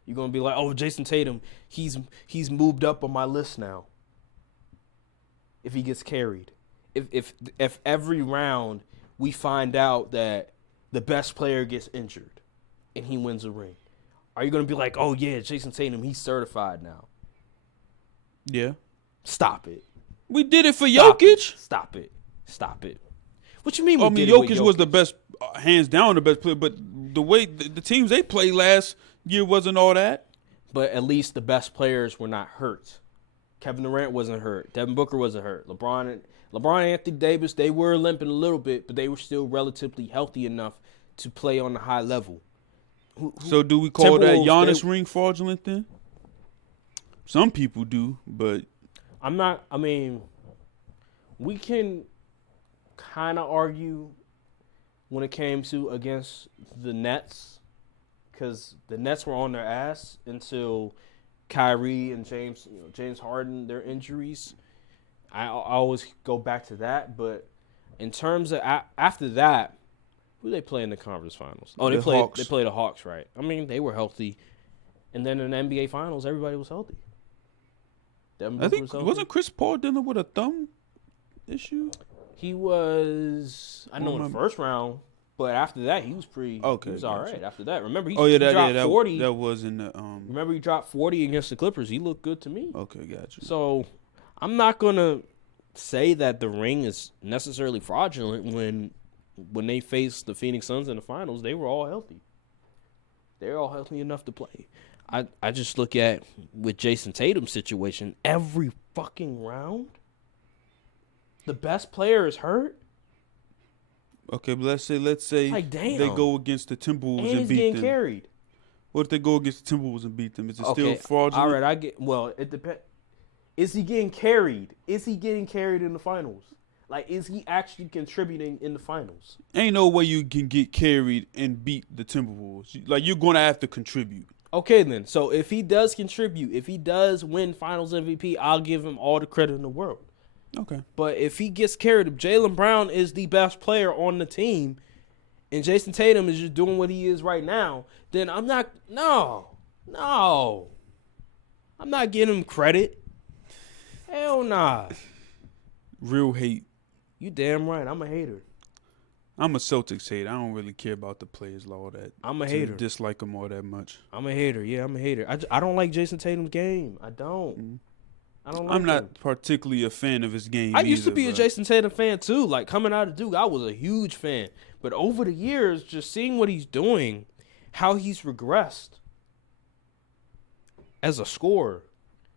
You're gonna be like, oh, Jason Tatum, he's moved up on my list now. If he gets carried, if every round we find out that the best player gets injured and he wins a ring, are you gonna be like, oh yeah, Jason Tatum, he's certified now? Yeah. Stop it. We did it for Stop Jokic. it. Stop it. Stop it. What you mean? I We mean, did it with Jokic was the best, hands down the best player. But the way the teams they played last year wasn't all that. But at least the best players were not hurt. Kevin Durant wasn't hurt. Devin Booker wasn't hurt. LeBron and Anthony Davis, they were limping a little bit, but they were still relatively healthy enough to play on a high level. So do we call that Timberwolves, Giannis ring fraudulent then? Some people do, but I'm not. I mean, we can kind of argue when it came to against the Nets, because the Nets were on their ass until Kyrie and James Harden, their injuries. I always go back to that, but in terms of after that, who they play in the conference finals? Oh, they The played Hawks. They played the Hawks, right? I mean, they were healthy, and then in the NBA finals, everybody was healthy. Devin I Booker think was healthy. wasn't Chris Paul dealing with a thumb issue? He was, I know, in the Remember. first round, but after that, he was pretty. Okay, he was all gotcha. right. After that, remember he, Oh yeah, he that dropped 40. that was in the Remember he dropped 40 against the Clippers. He looked good to me. Okay, gotcha. So I'm not gonna say that the ring is necessarily fraudulent when they faced the Phoenix Suns in the finals. They were all healthy. They were all healthy enough to play. I just look at with Jason Tatum's situation, every fucking round, the best player is hurt. Okay, but let's say Like, damn. they go against the Timberwolves And and he's beat getting them. carried. What if they go against the Timberwolves and beat them? Is it still Okay, fraudulent? all right, I get. Well, it depends. Is he getting carried? Is he getting carried in the finals? Like, is he actually contributing in the finals? Ain't no way you can get carried and beat the Timberwolves. Like, you're gonna have to contribute. Okay, then. So if he does contribute, if he does win Finals MVP, I'll give him all the credit in the world. Okay. But if he gets carried, if Jaylen Brown is the best player on the team, and Jason Tatum is just doing what he is right now, then I'm not. No, I'm not giving him credit. Hell nah. Real hate. You damn right. I'm a hater. I'm a Celtics hater. I don't really care about the players all that. I'm a to hater. Dislike them all that much. I'm a hater. Yeah, I'm a hater. I don't like Jason Tatum's game. I don't. I don't like I'm not him. particularly a fan of his game. I used to either, be a but- Jason Tatum fan too. Like coming out of Duke, I was a huge fan. But over the years, just seeing what he's doing, how he's regressed as a scorer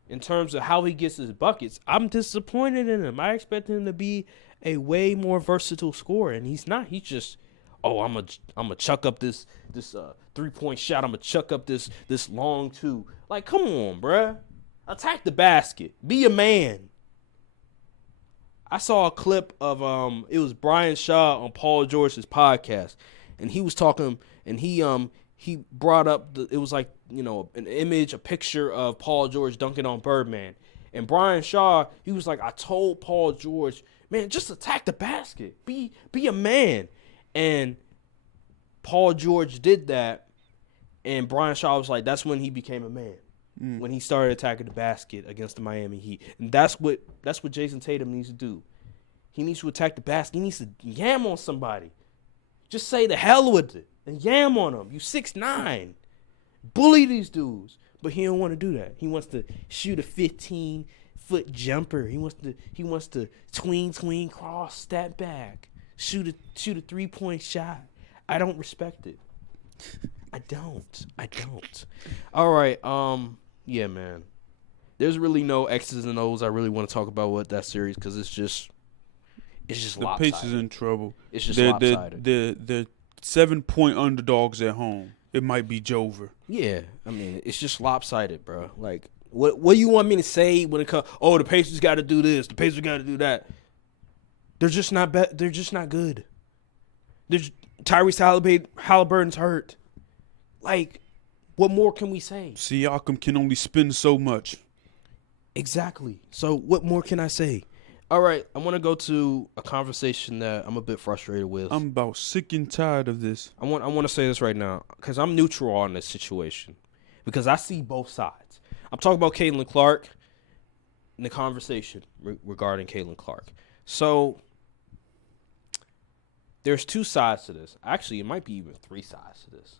in terms of how he gets his buckets, I'm disappointed in him. I expect him to be a way more versatile scorer, and he's not. He's just, oh, I'm a chuck up this 3-point shot. I'm gonna chuck up this long two. Like, come on, bruh. Attack the basket. Be a man. I saw a clip of it was Brian Shaw on Paul George's podcast, and he was talking, and he brought up it was like, you know, an image, a picture of Paul George dunking on Birdman, and Brian Shaw, he was like, I told Paul George, man, just attack the basket, be a man, and Paul George did that, and Brian Shaw was like, that's when he became a man. when he started attacking the basket against the Miami Heat. And that's what Jason Tatum needs to do. He needs to attack the basket. He needs to yam on somebody. Just say the hell with it and yam on them. You 6'9". Bully these dudes. But he don't want to do that. He wants to shoot a 15-foot jumper. He wants to tween, cross, step back, shoot a 3-point shot. I don't respect it. I don't. All right. Yeah, man. There's really no X's and O's I really want to talk about with that series because it's just the lopsided. Pacers in trouble. It's just lopsided. The 7-point underdogs at home. It might be Jover. Yeah, I mean, it's just lopsided, bro. Like, what do you want me to say when it comes? Oh, the Pacers got to do this. The Pacers got to do that. They're just not They're just not good. Tyrese Halliburton's hurt. Like, what more can we say? Siakam can only spin so much. Exactly. So what more can I say? All right, I want to go to a conversation that I'm a bit frustrated with. I'm about sick and tired of this. I want to say this right now because I'm neutral on this situation because I see both sides. I'm talking about Caitlin Clark in the conversation regarding Caitlin Clark. So there's two sides to this. Actually, it might be even three sides to this.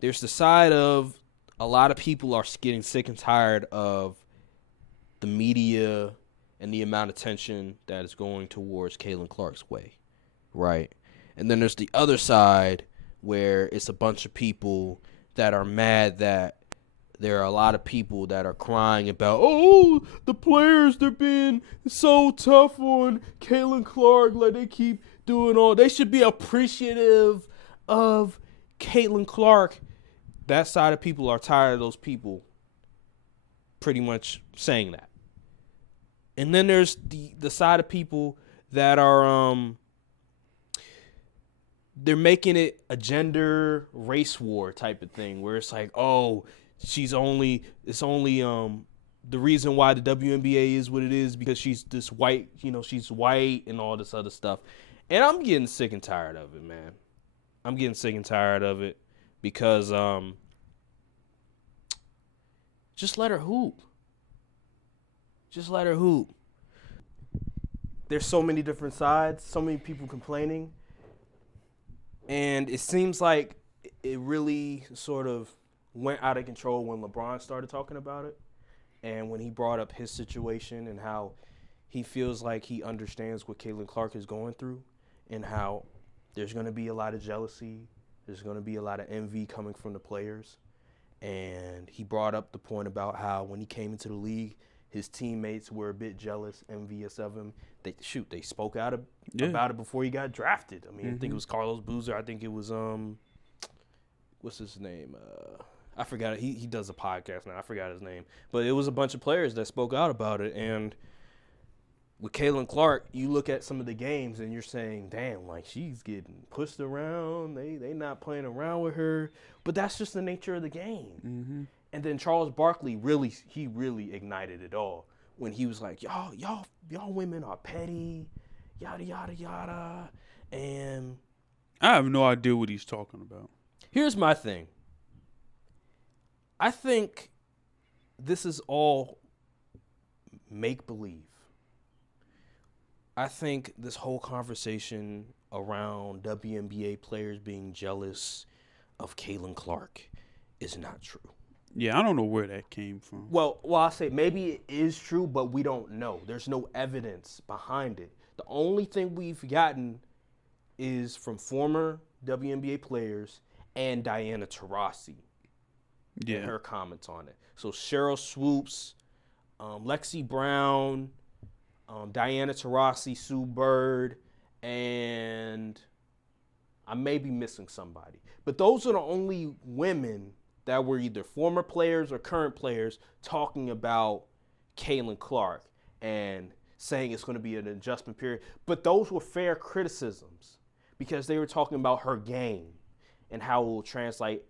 There's the side of a lot of people are getting sick and tired of the media and the amount of attention that is going towards Caitlin Clark's way, right? And then there's the other side where it's a bunch of people that are mad that there are a lot of people that are crying about, oh, the players, they're being so tough on Caitlin Clark, like they keep doing all. They should be appreciative of Caitlin Clark. That side of people are tired of those people pretty much saying that. And then there's the side of people that are they're making it a gender race war type of thing where it's like, oh, it's only the reason why the WNBA is what it is because she's this white, she's white and all this other stuff. And I'm getting sick and tired of it, man. I'm getting sick and tired of it because just let her hoop. Just let her hoop. There's so many different sides, so many people complaining. And it seems like it really sort of went out of control when LeBron started talking about it. And when he brought up his situation and how he feels like he understands what Caitlin Clark is going through and how there's going to be a lot of jealousy. There's going to be a lot of envy coming from the players. And he brought up the point about how when he came into the league, his teammates were a bit jealous, envious of him. They spoke out about it before he got drafted. I mean, I think it was Carlos Boozer. I think it was what's his name? I forgot. He does a podcast now. I forgot his name. But it was a bunch of players that spoke out about it. And with Caitlin Clark, you look at some of the games and you're saying, damn, like she's getting pushed around. They not playing around with her. But that's just the nature of the game. Mm-hmm. And then Charles Barkley really ignited it all when he was like, y'all women are petty, yada, yada, yada. And I have no idea what he's talking about. Here's my thing. I think this is all make-believe. I think this whole conversation around WNBA players being jealous of Caitlin Clark is not true. Yeah, I don't know where that came from. Well, I say maybe it is true, but we don't know. There's no evidence behind it. The only thing we've gotten is from former WNBA players and Diana Taurasi and her comments on it. So Cheryl Swoops, Lexi Brown, Diana Taurasi, Sue Bird, and I may be missing somebody. But those are the only women that were either former players or current players talking about Caitlin Clark and saying it's going to be an adjustment period. But those were fair criticisms because they were talking about her game and how it will translate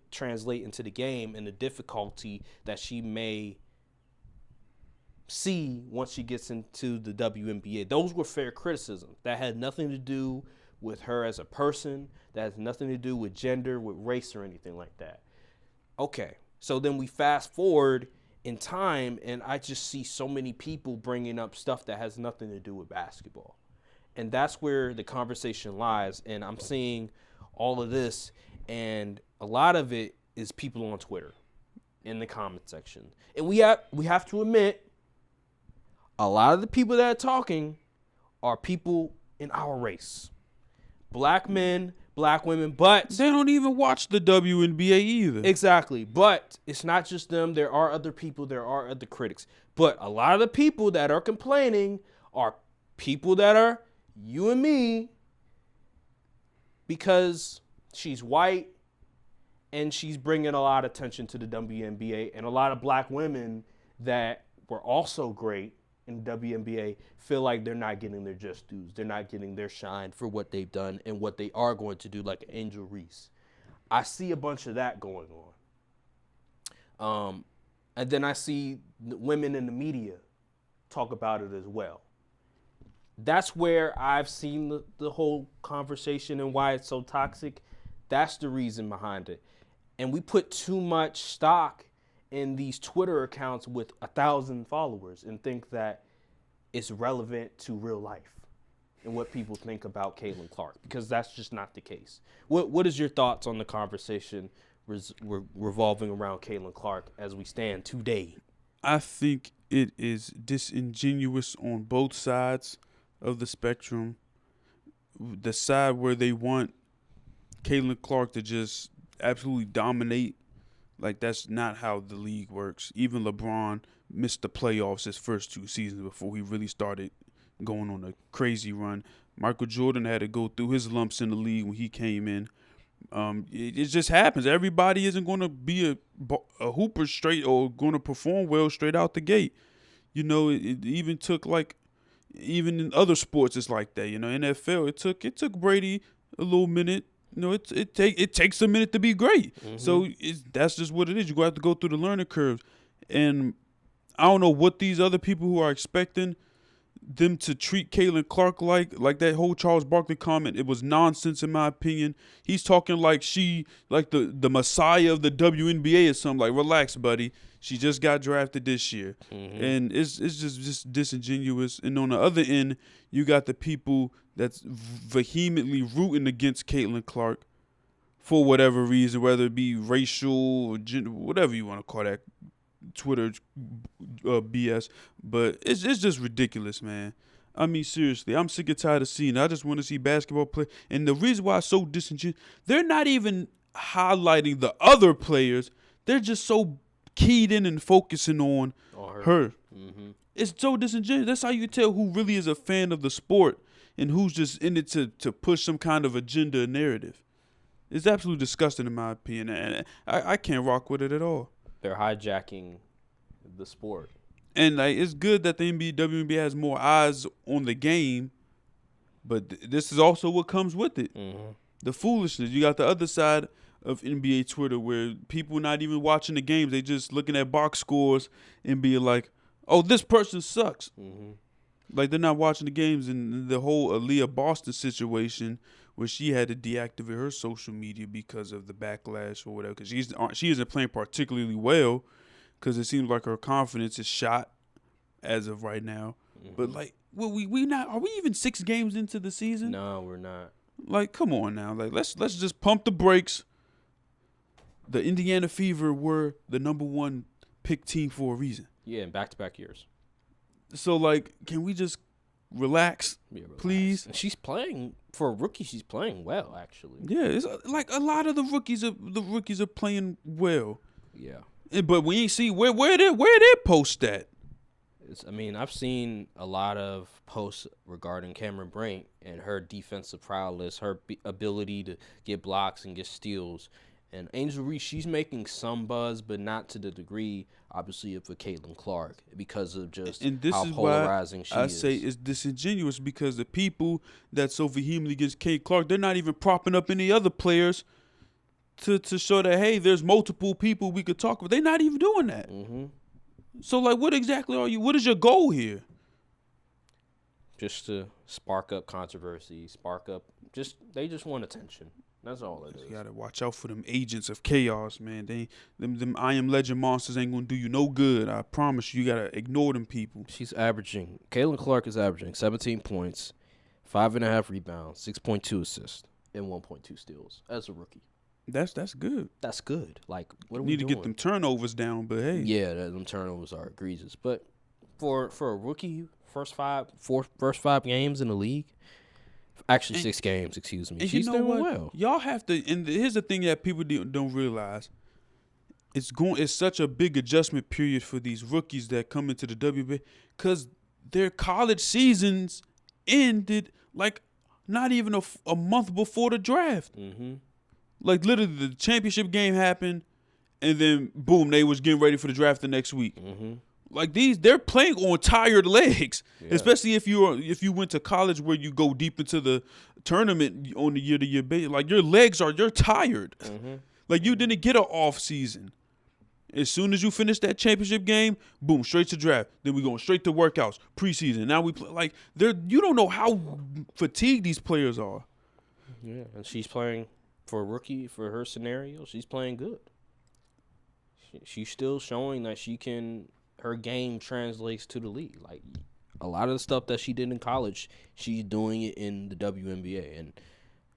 into the game and the difficulty that she may see once she gets into the WNBA. Those were fair criticisms. That had nothing to do with her as a person. That has nothing to do with gender, with race, or anything like that. Okay, So then we fast forward in time, and I just see so many people bringing up stuff that has nothing to do with basketball. And that's where the conversation lies. And I'm seeing all of this, and a lot of it is people on Twitter in the comment section. And we have to admit, a lot of the people that are talking are people in our race. Black men, black women, but They don't even watch the WNBA either. exactly. But it's not just them. There are other people. There are other critics. But a lot of the people that are complaining are people that are you and me, because she's white and she's bringing a lot of attention to the WNBA, and a lot of black women that were also great in the WNBA feel like they're not getting their just dues. They're not getting their shine for what they've done and what they are going to do, like Angel Reese. I see a bunch of that going on. And then I see women in the media talk about it as well. That's where I've seen the whole conversation and why it's so toxic. That's the reason behind it. And we put too much stock in these Twitter accounts with 1,000 followers and think that it's relevant to real life and what people think about Caitlin Clark, because that's just not the case. What is your thoughts on the conversation revolving around Caitlin Clark as we stand today? I think it is disingenuous on both sides of the spectrum. The side where they want Caitlin Clark to just absolutely dominate, like that's not how the league works. Even LeBron missed the playoffs his first 2 seasons before he really started going on a crazy run. Michael Jordan had to go through his lumps in the league when he came in. It just happens. Everybody isn't going to be a hooper straight or going to perform well straight out the gate. You know, it even took even in other sports it's like that. You know, NFL, it took Brady a little minute. You know, it takes a minute to be great. Mm-hmm. So that's just what it is. You're going to have to go through the learning curves. And I don't know what these other people who are expecting them to treat Caitlin Clark like that whole Charles Barkley comment. It was nonsense in my opinion. He's talking like she like the messiah of the WNBA or something. Like, relax, buddy. She just got drafted this year. Mm-hmm. And it's just disingenuous. And on the other end, you got the people that's vehemently rooting against Caitlin Clark for whatever reason, whether it be racial or gender, whatever you want to call that Twitter BS. But it's just ridiculous, man. I mean, seriously, I'm sick and tired of seeing it. I just want to see basketball play. And the reason why it's so disingenuous, they're not even highlighting the other players. They're just so keyed in and focusing on her. Mm-hmm. It's so disingenuous. That's how you tell who really is a fan of the sport and who's just in it to push some kind of agenda or narrative. It's absolutely disgusting in my opinion, and I can't rock with it at all. They're hijacking the sport. And like, it's good that the WNBA has more eyes on the game, but this is also what comes with it. Mm-hmm. The foolishness. You got the other side of NBA Twitter where people not even watching the games. They just looking at box scores and being like, oh, this person sucks. Mm-hmm. Like, they're not watching the games. And the whole Aaliyah Boston situation where she had to deactivate her social media because of the backlash or whatever, because she isn't playing particularly well, because it seems like her confidence is shot as of right now. Mm-hmm. But like, we not, are we even 6 games into the season? No, we're not. Like, come on now. Like, let's just pump the brakes. The Indiana Fever were the number 1 pick team for a reason. Yeah, in back-to-back years. So like, can we just relax, please? And she's playing, for a rookie, she's playing well, actually. Yeah, it's like a lot of the rookies are playing well. Yeah. But we ain't see where they post at. I've seen a lot of posts regarding Cameron Brink and her defensive prowess, her ability to get blocks and get steals. And Angel Reese, she's making some buzz, but not to the degree, obviously, of a Caitlin Clark, because of just how polarizing she is. I say it's disingenuous, because the people that's so vehemently against Caitlin Clark, they're not even propping up any other players to show that, hey, there's multiple people we could talk with. They're not even doing that. Mm-hmm. So, like, what exactly what is your goal here? Just to spark up controversy, they just want attention. That's all it is. You gotta watch out for them agents of chaos, man. Them I Am Legend monsters ain't gonna do you no good. I promise you. You gotta ignore them people. Caitlin Clark is averaging 17 points, 5.5 rebounds, 6.2 assists, and 1.2 steals as a rookie. That's good. That's good. Like, what are we Need doing? to get them turnovers down, but hey. Yeah, them turnovers are egregious. But for a rookie, first five games in the league, actually 6 games, excuse me. She's doing well. Y'all have to, and here's the thing that people don't realize. It's such a big adjustment period for these rookies that come into the WNBA because their college seasons ended like not even a month before the draft. Mm-hmm. Like literally the championship game happened and then boom, they was getting ready for the draft the next week. Mm-hmm. Like they're playing on tired legs, yeah. Especially if you went to college where you go deep into the tournament on the year-to-year basis. Like you're tired. Mm-hmm. Like you didn't get an off season. As soon as you finish that championship game, boom, straight to draft. Then we going straight to workouts, preseason. Now we play like you don't know how fatigued these players are. Yeah, and she's playing for a rookie for her scenario. She's playing good. She's still showing that her game translates to the league. Like a lot of the stuff that she did in college, she's doing it in the WNBA. And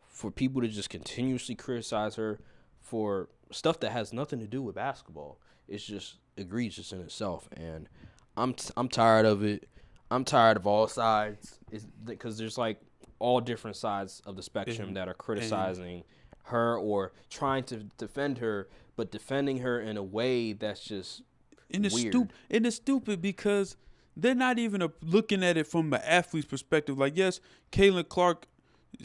for people to just continuously criticize her for stuff that has nothing to do with basketball, it's just egregious in itself. And I'm tired of it. I'm tired of all sides, because there's like all different sides of the spectrum that are criticizing her or trying to defend her, but defending her in a way that's just weird. And it's stupid because they're not even looking at it from an athlete's perspective. Like, yes, Caitlin Clark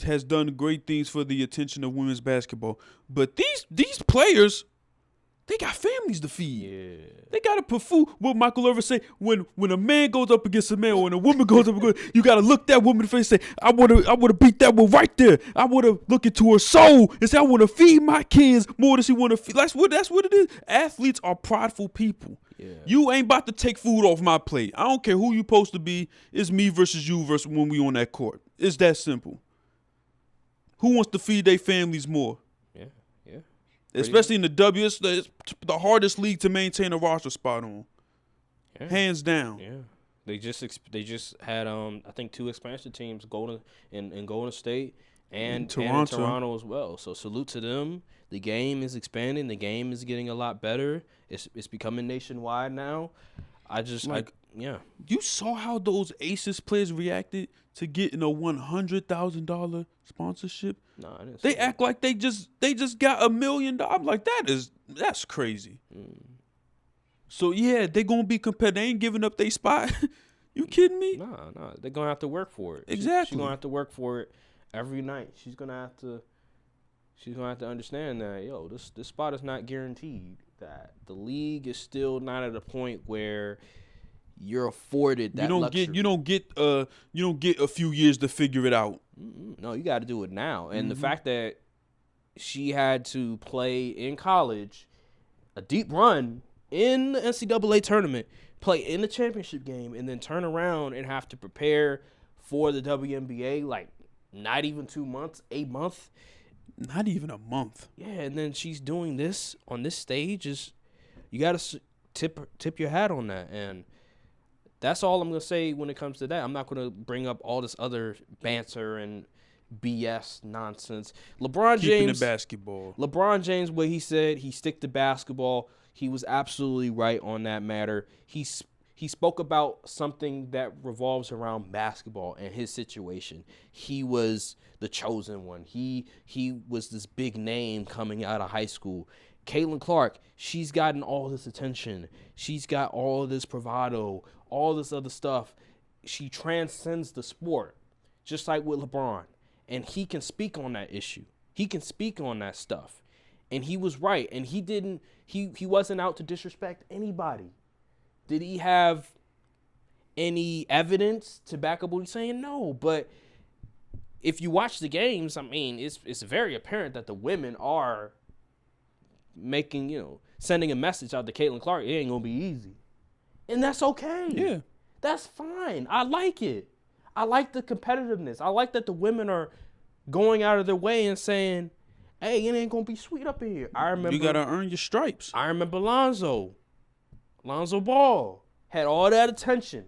has done great things for the attention of women's basketball, but these players, they got families to feed. Yeah. They gotta put food. What Michael Irvin say, when a man goes up against a man, or when a woman goes up against, you gotta look that woman in the face and say, I wanna beat that one right there. I wanna look into her soul and say, I wanna feed my kids more than she wanna feed. That's what it is. Athletes are prideful people. Yeah. You ain't about to take food off my plate. I don't care who you supposed to be. It's me versus you versus when we on that court. It's that simple. Who wants to feed their families more? Yeah. Especially in the W, it's the hardest league to maintain a roster spot on. Yeah. Hands down. Yeah. They just had I think 2 expansion teams, Golden State and Toronto as well. So salute to them. The game is expanding. The game is getting a lot better. It's becoming nationwide now. You saw how those Aces players reacted to getting a $100,000 sponsorship? No, I didn't. They act like they just got $1 million. I'm like, that's crazy. So yeah, they gonna be competitive. They ain't giving up their spot. You kidding me? No, they're gonna have to work for it. Exactly. She's gonna have to work for it every night. She's gonna have to understand that this spot is not guaranteed. That the league is still not at a point where you're afforded that luxury. You don't get a few years to figure it out. No, you got to do it now. And the fact that she had to play in college, a deep run in the NCAA tournament, play in the championship game, and then turn around and have to prepare for the WNBA, like not even 2 months, 8 months. Not even a month. Yeah, and then she's doing this on this stage. You got to tip your hat on that. And that's all I'm going to say when it comes to that. I'm not going to bring up all this other banter and BS nonsense. Keeping the basketball. LeBron James, what he said, he stick to basketball. He was absolutely right on that matter. He spoke about something that revolves around basketball and his situation. He was the chosen one. He was this big name coming out of high school. Caitlin Clark, she's gotten all this attention. She's got all this bravado, all this other stuff. She transcends the sport, just like with LeBron. And he can speak on that issue. He can speak on that stuff. And he was right. And he wasn't out to disrespect anybody. Did he have any evidence to back up what he's saying? No. But if you watch the games, I mean, it's very apparent that the women are making, sending a message out to Caitlin Clark. It ain't going to be easy. And that's okay. Yeah. That's fine. I like it. I like the competitiveness. I like that the women are going out of their way and saying, hey, it ain't gonna be sweet up in here. I remember You gotta earn your stripes. I remember Lonzo Ball had all that attention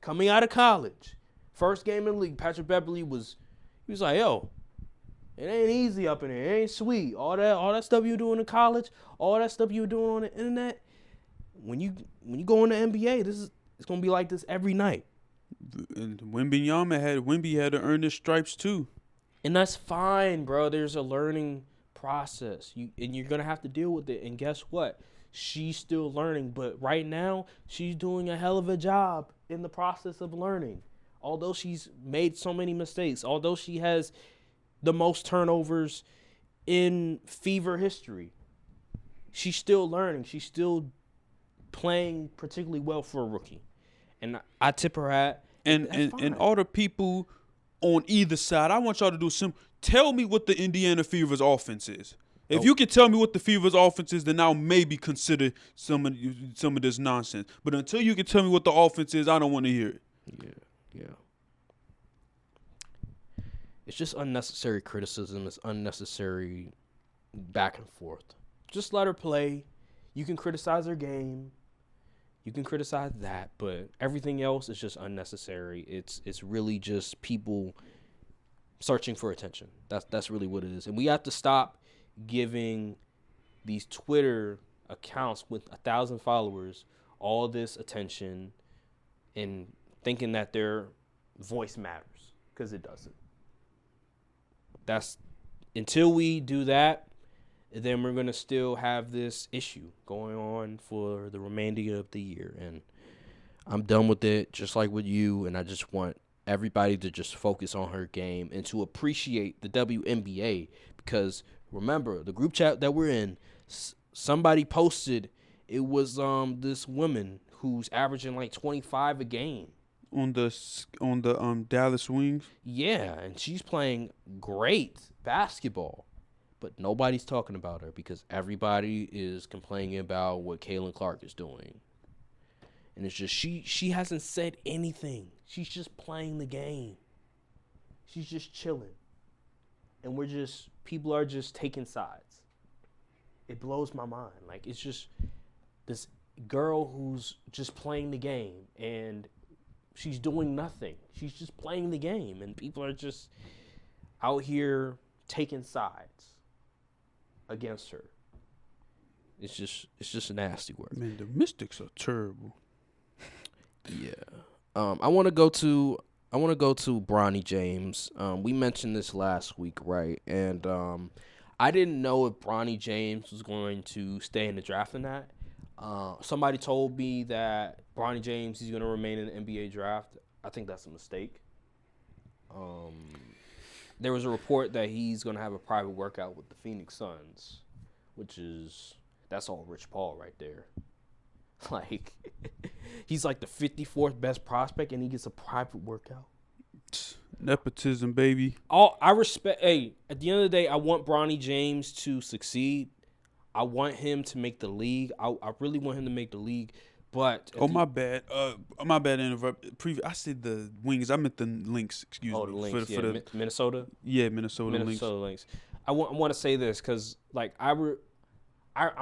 coming out of college. First game in the league, Patrick Beverly was like, yo, it ain't easy up in here. It ain't sweet. All that stuff you doing in college, all that stuff you doing on the internet. When you go in the NBA, it's gonna be like this every night. And Wemby had to earn his stripes too. And that's fine, bro. There's a learning process. You're gonna have to deal with it. And guess what? She's still learning, but right now she's doing a hell of a job in the process of learning. Although she's made so many mistakes, although she has the most turnovers in Fever history, she's still learning. She's still playing particularly well for a rookie. And I tip her hat. And all the people on either side, I want y'all to do simple. Tell me what the Indiana Fever's offense is. If you can tell me what the Fever's offense is, then I'll maybe consider some of this nonsense. But until you can tell me what the offense is, I don't want to hear it. Yeah. It's just unnecessary criticism. It's unnecessary back and forth. Just let her play. You can criticize her game. You can criticize that, but everything else is just unnecessary. It's really just people searching for attention. That's really what it is. And we have to stop giving these Twitter accounts with 1,000 followers all this attention and thinking that their voice matters, because it doesn't. That's until we do that, then we're going to still have this issue going on for the remainder of the year. And I'm done with it, just like with you. And I just want everybody to just focus on her game and to appreciate the WNBA. Because remember, the group chat that we're in, somebody posted, it was this woman who's averaging like 25 a game. On the Dallas Wings? Yeah, and she's playing great basketball. But nobody's talking about her because everybody is complaining about what Caitlin Clark is doing. And it's just she hasn't said anything. She's just playing the game. She's just chilling. And people are just taking sides. It blows my mind. Like, it's just this girl who's just playing the game and she's doing nothing. She's just playing the game and people are just out here taking sides against her. It's just a nasty word. Man, the Mystics are terrible. Yeah. I want to go to Bronny James. We mentioned this last week, right? And I didn't know if Bronny James was going to stay in the draft or not. Somebody told me that Bronny James is going to remain in the NBA draft. I think that's a mistake. There was a report that he's going to have a private workout with the Phoenix Suns, that's all Rich Paul right there. Like, he's like the 54th best prospect, and he gets a private workout. Nepotism, baby. I respect. Hey, at the end of the day, I want Bronny James to succeed. I want him to make the league. I really want him to make the league. But my bad. My bad. I said the Wings. I meant the Lynx. Excuse me. Oh, the Lynx. For the Minnesota. Yeah, Minnesota Lynx. I want to say this because, like, I'm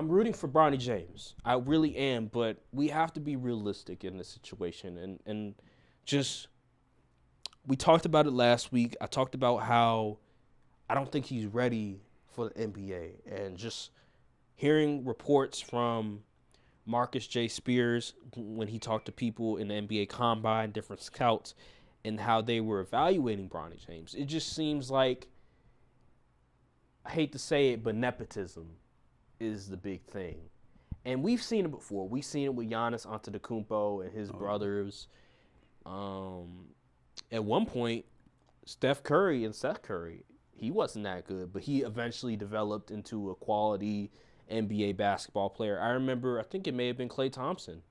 rooting for Bronny James. I really am, but we have to be realistic in this situation. And just, we talked about it last week. I talked about how I don't think he's ready for the NBA. And just hearing reports from Marcus J. Spears when he talked to people in the NBA Combine, different scouts, and how they were evaluating Bronny James, it just seems like, I hate to say it, but nepotism is the big thing. And we've seen it before. We've seen it with Giannis Antetokounmpo and his brothers. At one point, Steph Curry and Seth Curry, he wasn't that good, but he eventually developed into a quality NBA basketball player. I think it may have been Klay Thompson.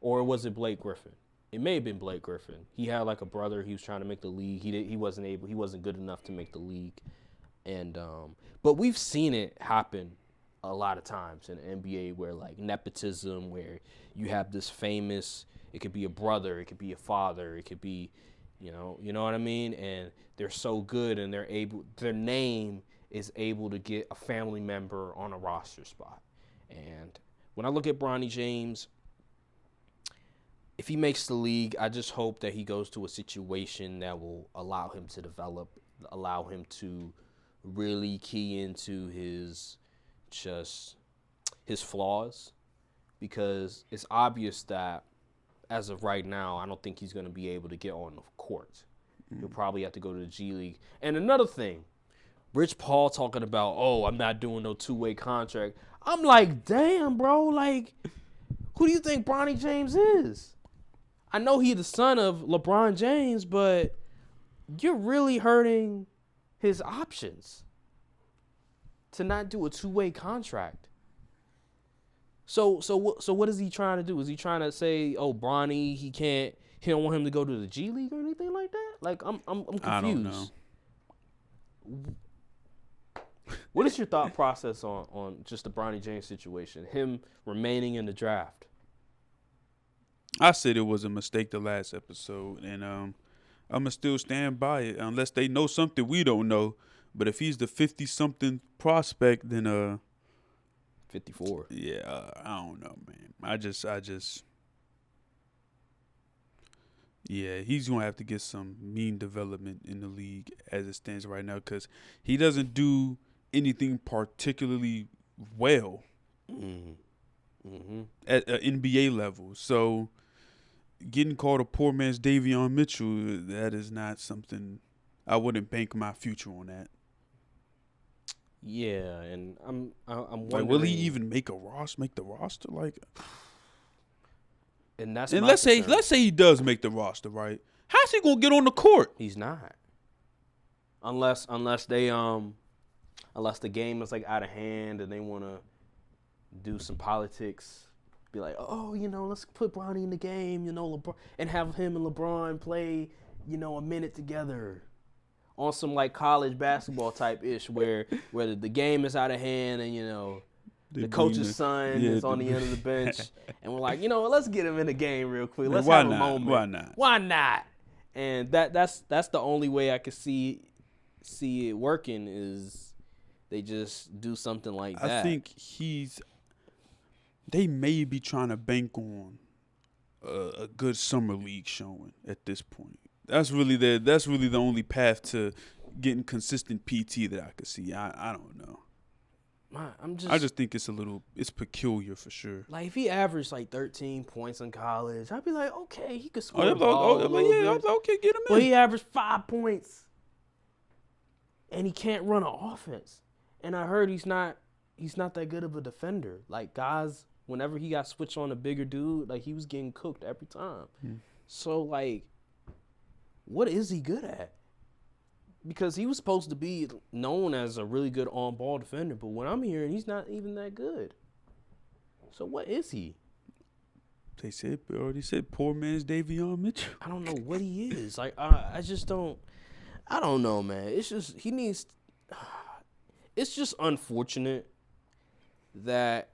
Or was it Blake Griffin? It may have been Blake Griffin. He had like a brother. He was trying to make the league. He wasn't good enough to make the league. And but we've seen it happen a lot of times in the NBA where, like, nepotism, where you have this famous, it could be a brother, it could be a father, it could be, you know what I mean? And they're so good and their name is able to get a family member on a roster spot. And when I look at Bronny James, if he makes the league, I just hope that he goes to a situation that will allow him to develop, allow him to really key into his flaws, because it's obvious that as of right now, I don't think he's going to be able to get on the court. He'll probably have to go to the G League. And another thing, Rich Paul talking about, oh, I'm not doing no two-way contract. I'm like, damn, bro, like, who do you think Bronny James is? I know he's the son of LeBron James, but you're really hurting his options to not do a two-way contract. So what is he trying to do? Is he trying to say, oh, Bronny, he don't want him to go to the G League or anything like that? Like, I'm confused. I don't know. What is your thought process on just the Bronny James situation, him remaining in the draft? I said it was a mistake the last episode, and I'm going to still stand by it unless they know something we don't know. But if he's the 50-something prospect, then 54. Yeah, I don't know, man. I just yeah, he's going to have to get some mean development in the league as it stands right now, because he doesn't do anything particularly well at an NBA level. So getting called a poor man's Davion Mitchell, that is not something I wouldn't bank my future on that. Yeah, and I'm wondering, like, will he even make the roster? Like, and that's and let's say he does make the roster, right? How's he gonna get on the court? He's not, unless the game is like out of hand and they want to do some politics, be like, oh, let's put Bronny in the game, LeBron, and have him and LeBron play, a minute together. On some like college basketball type ish, where the game is out of hand and the coach's son is on the end of the bench, and we're like, let's get him in the game real quick. Let's have a moment. Why not? And that's the only way I could see it working, is they just do something like that. I think they may be trying to bank on a good summer league showing at this point. That's really the only path to getting consistent PT that I could see. I don't know. I just think it's peculiar for sure. Like, if he averaged like 13 points in college, I'd be like, okay, he could score the ball a little bit. Okay, get him in. But he averaged 5 points, and he can't run an offense. And I heard he's not that good of a defender. Like, guys, whenever he got switched on a bigger dude, like, he was getting cooked every time. So, like, what is he good at? Because he was supposed to be known as a really good on-ball defender, but when I'm hearing, he's not even that good. So what is he? They already said poor man's Davion Mitchell. I don't know what he is. Like, I just don't. I don't know, man. It's just It's just unfortunate that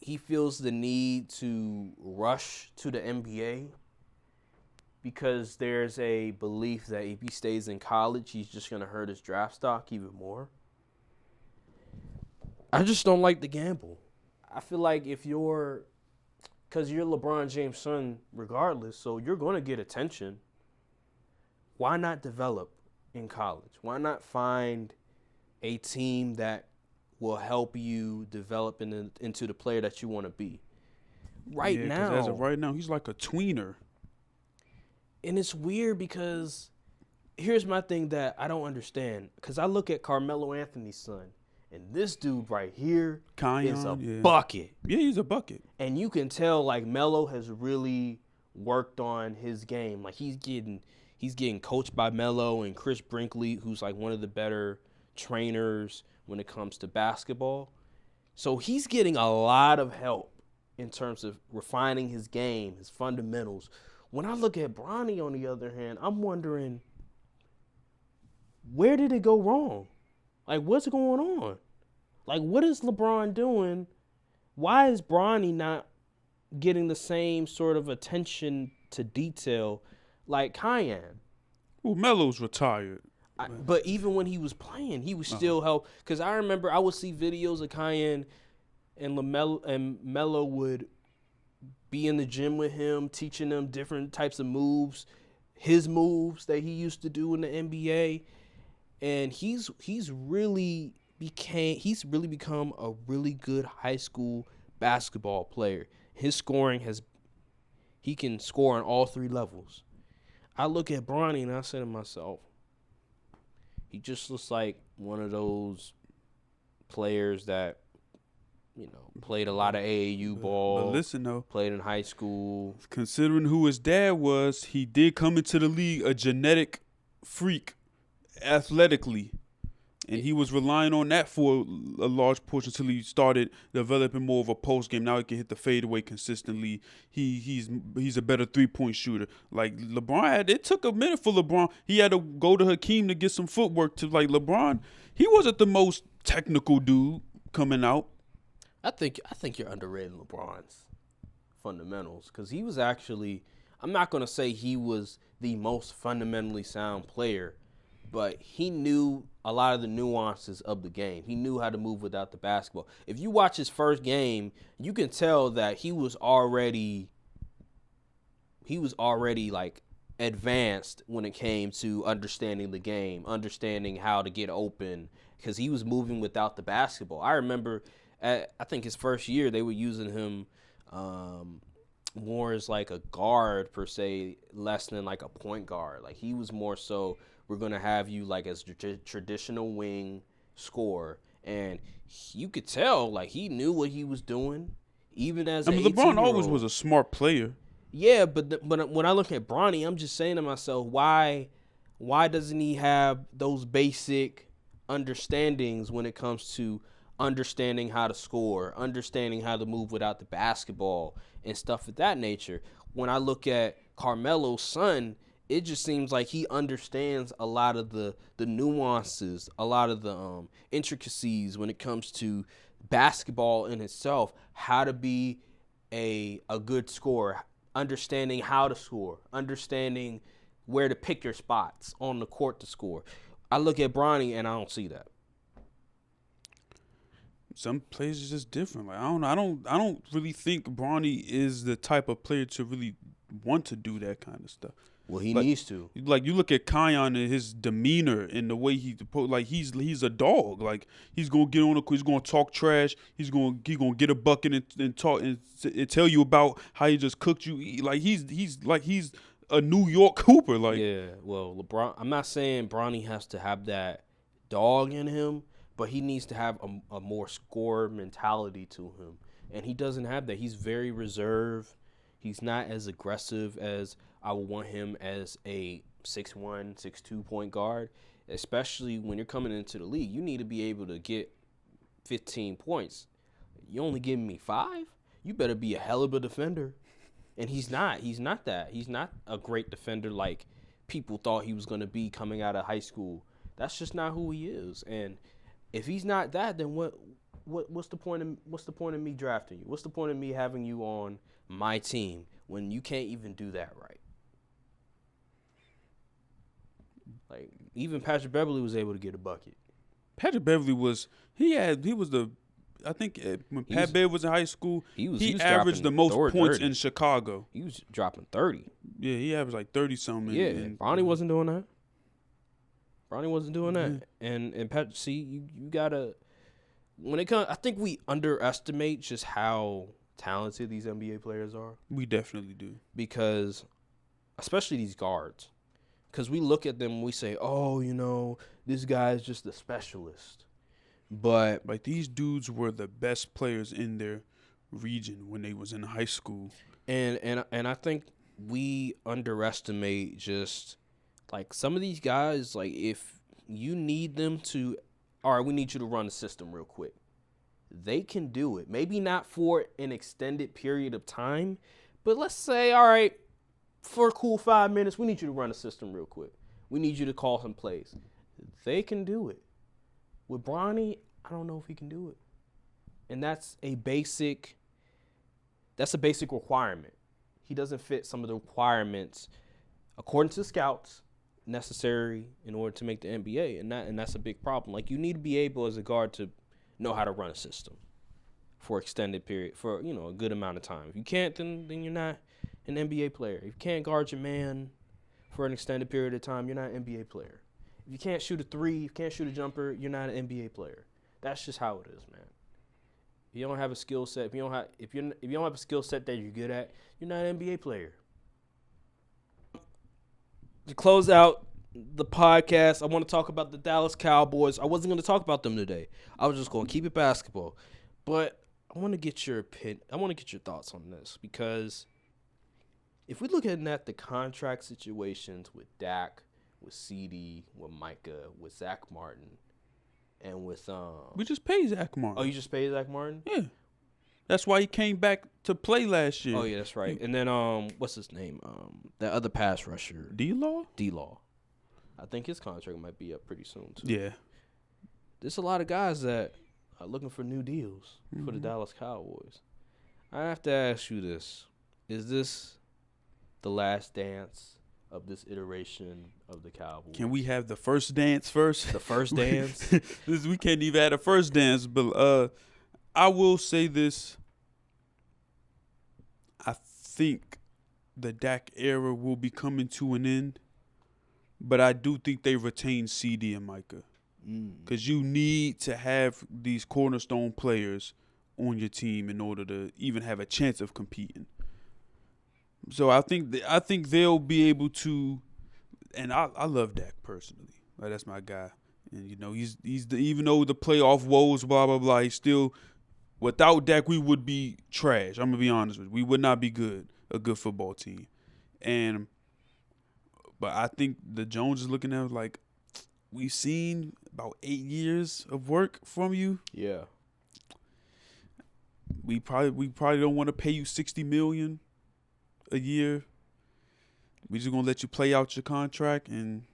he feels the need to rush to the NBA, because there's a belief that if he stays in college, he's just going to hurt his draft stock even more. I just don't like the gamble. I feel like because you're LeBron James' son regardless, so you're going to get attention. Why not develop in college? Why not find a team that will help you develop into the player that you want to be? Now, as of right now, he's like a tweener. And it's weird because here's my thing that I don't understand. Because I look at Carmelo Anthony's son, and this dude right here is a bucket. Yeah, he's a bucket. And you can tell, like, Melo has really worked on his game. Like, he's getting coached by Melo and Chris Brinkley, who's like one of the better trainers when it comes to basketball. So he's getting a lot of help in terms of refining his game, his fundamentals. When I look at Bronny, on the other hand, I'm wondering, where did it go wrong? Like, what's going on? Like, what is LeBron doing? Why is Bronny not getting the same sort of attention to detail like Cayenne? Well, Melo's retired. But even when he was playing, he was still help. Because I remember I would see videos of Cayenne and LaMelo and Melo would be in the gym with him, teaching them different types of moves, his moves that he used to do in the NBA, and he's really become a really good high school basketball player. His scoring he can score on all three levels. I look at Bronny and I say to myself, he just looks like one of those players that, played a lot of AAU ball. But listen, though. Played in high school. Considering who his dad was, he did come into the league a genetic freak athletically. And he was relying on that for a large portion until he started developing more of a post game. Now he can hit the fadeaway consistently. He's a better 3-point shooter. Like LeBron, it took a minute for LeBron. He had to go to Hakeem to get some footwork to like LeBron. He wasn't the most technical dude coming out. I think you're underrating LeBron's fundamentals because he was actually. I'm not gonna say he was the most fundamentally sound player, but he knew a lot of the nuances of the game. He knew how to move without the basketball. If you watch his first game, you can tell that he was already like advanced when it came to understanding the game, understanding how to get open, because he was moving without the basketball. I remember, I think his first year, they were using him more as like a guard per se, less than like a point guard. Like he was more so, we're going to have you like as traditional wing scorer. And you could tell like he knew what he was doing, even as an 18-year-old. LeBron always was a smart player. Yeah, but when I look at Bronny, I'm just saying to myself, why doesn't he have those basic understandings when it comes to understanding how to score, understanding how to move without the basketball and stuff of that nature? When I look at Carmelo's son, it just seems like he understands a lot of the nuances, a lot of the intricacies when it comes to basketball in itself, how to be a good scorer, understanding how to score, understanding where to pick your spots on the court to score. I look at Bronny and I don't see that. Some players are just different. Like I don't really think Bronny is the type of player to really want to do that kind of stuff. Well, he needs to. Like you look at Kion and his demeanor and the way he's a dog. Like he's gonna get on the court, he's gonna talk trash. He's gonna get a bucket and talk and tell you about how he just cooked you. Like he's a New York Hooper. Like yeah. Well, LeBron. I'm not saying Bronny has to have that dog in him, but he needs to have a more score mentality to him, and he doesn't have that. He's very reserved. He's not as aggressive as I would want him as a 6'1", 6'2" point guard, especially when you're coming into the league. You need to be able to get 15 points. You only giving me 5? You better be a hell of a defender. And he's not. He's not that. He's not a great defender like people thought he was going to be coming out of high school. That's just not who he is. And if he's not that, then what's the point of me drafting you? What's the point of me having you on my team when you can't even do that right? Like even Patrick Beverly was able to get a bucket. Patrick Beverly was I think when Pat Bev was in high school, he averaged the most points 30. In Chicago. He was dropping 30. Yeah, he averaged like 30 something. Yeah, Bronny wasn't doing that. Bronny wasn't doing that. And Pat, see, you gotta when it comes. I think we underestimate just how talented these NBA players are. We definitely do, because especially these guards. Because we look at them and we say, oh, this guy's just a specialist. But like these dudes were the best players in their region when they was in high school. And I think we underestimate just like some of these guys, like if you need them to, all right, we need you to run the system real quick. They can do it. Maybe not for an extended period of time, but let's say, all right, for a cool 5 minutes, we need you to run a system real quick. We need you to call some plays. They can do it. With Bronny, I don't know if he can do it. And that's a basic requirement. He doesn't fit some of the requirements, according to scouts, necessary in order to make the NBA, and that's a big problem. Like, you need to be able as a guard to know how to run a system for extended period, for a good amount of time. If you can't, then you're not an NBA player. If you can't guard your man for an extended period of time, you're not an NBA player. If you can't shoot a three, you can't shoot a jumper, you're not an NBA player. That's just how it is, man. If you don't have a skill set, if you don't have a skill set that you're good at, you're not an NBA player. To close out the podcast, I want to talk about the Dallas Cowboys. I wasn't going to talk about them today. I was just going to keep it basketball. But I want to get your opinion. I want to get your thoughts on this, because if we're looking at the contract situations with Dak, with CD, with Micah, with Zach Martin, and with we just paid Zach Martin. Oh, you just paid Zach Martin? Yeah. That's why he came back to play last year. Oh yeah, that's right. And then what's his name? That other pass rusher. D-Law? D-Law. I think his contract might be up pretty soon too. Yeah. There's a lot of guys that are looking for new deals for the Dallas Cowboys. I have to ask you this. Is this the last dance of this iteration of the Cowboys? Can we have the first dance first? The first dance? We can't even have a first dance, but I will say this. I think the Dak era will be coming to an end, but I do think they retain CD and Micah. Because you need to have these cornerstone players on your team in order to even have a chance of competing. So I think they'll be able to, and I love Dak personally. Like, that's my guy, and he's even though the playoff woes, blah blah blah, he's still. Without Dak, we would be trash. I'm gonna be honest with you. We would not be a good football team, but I think the Jones is looking at it like, we've seen about 8 years of work from you. Yeah. We probably don't want to pay you $60 million a year. We just gonna let you play out your contract, and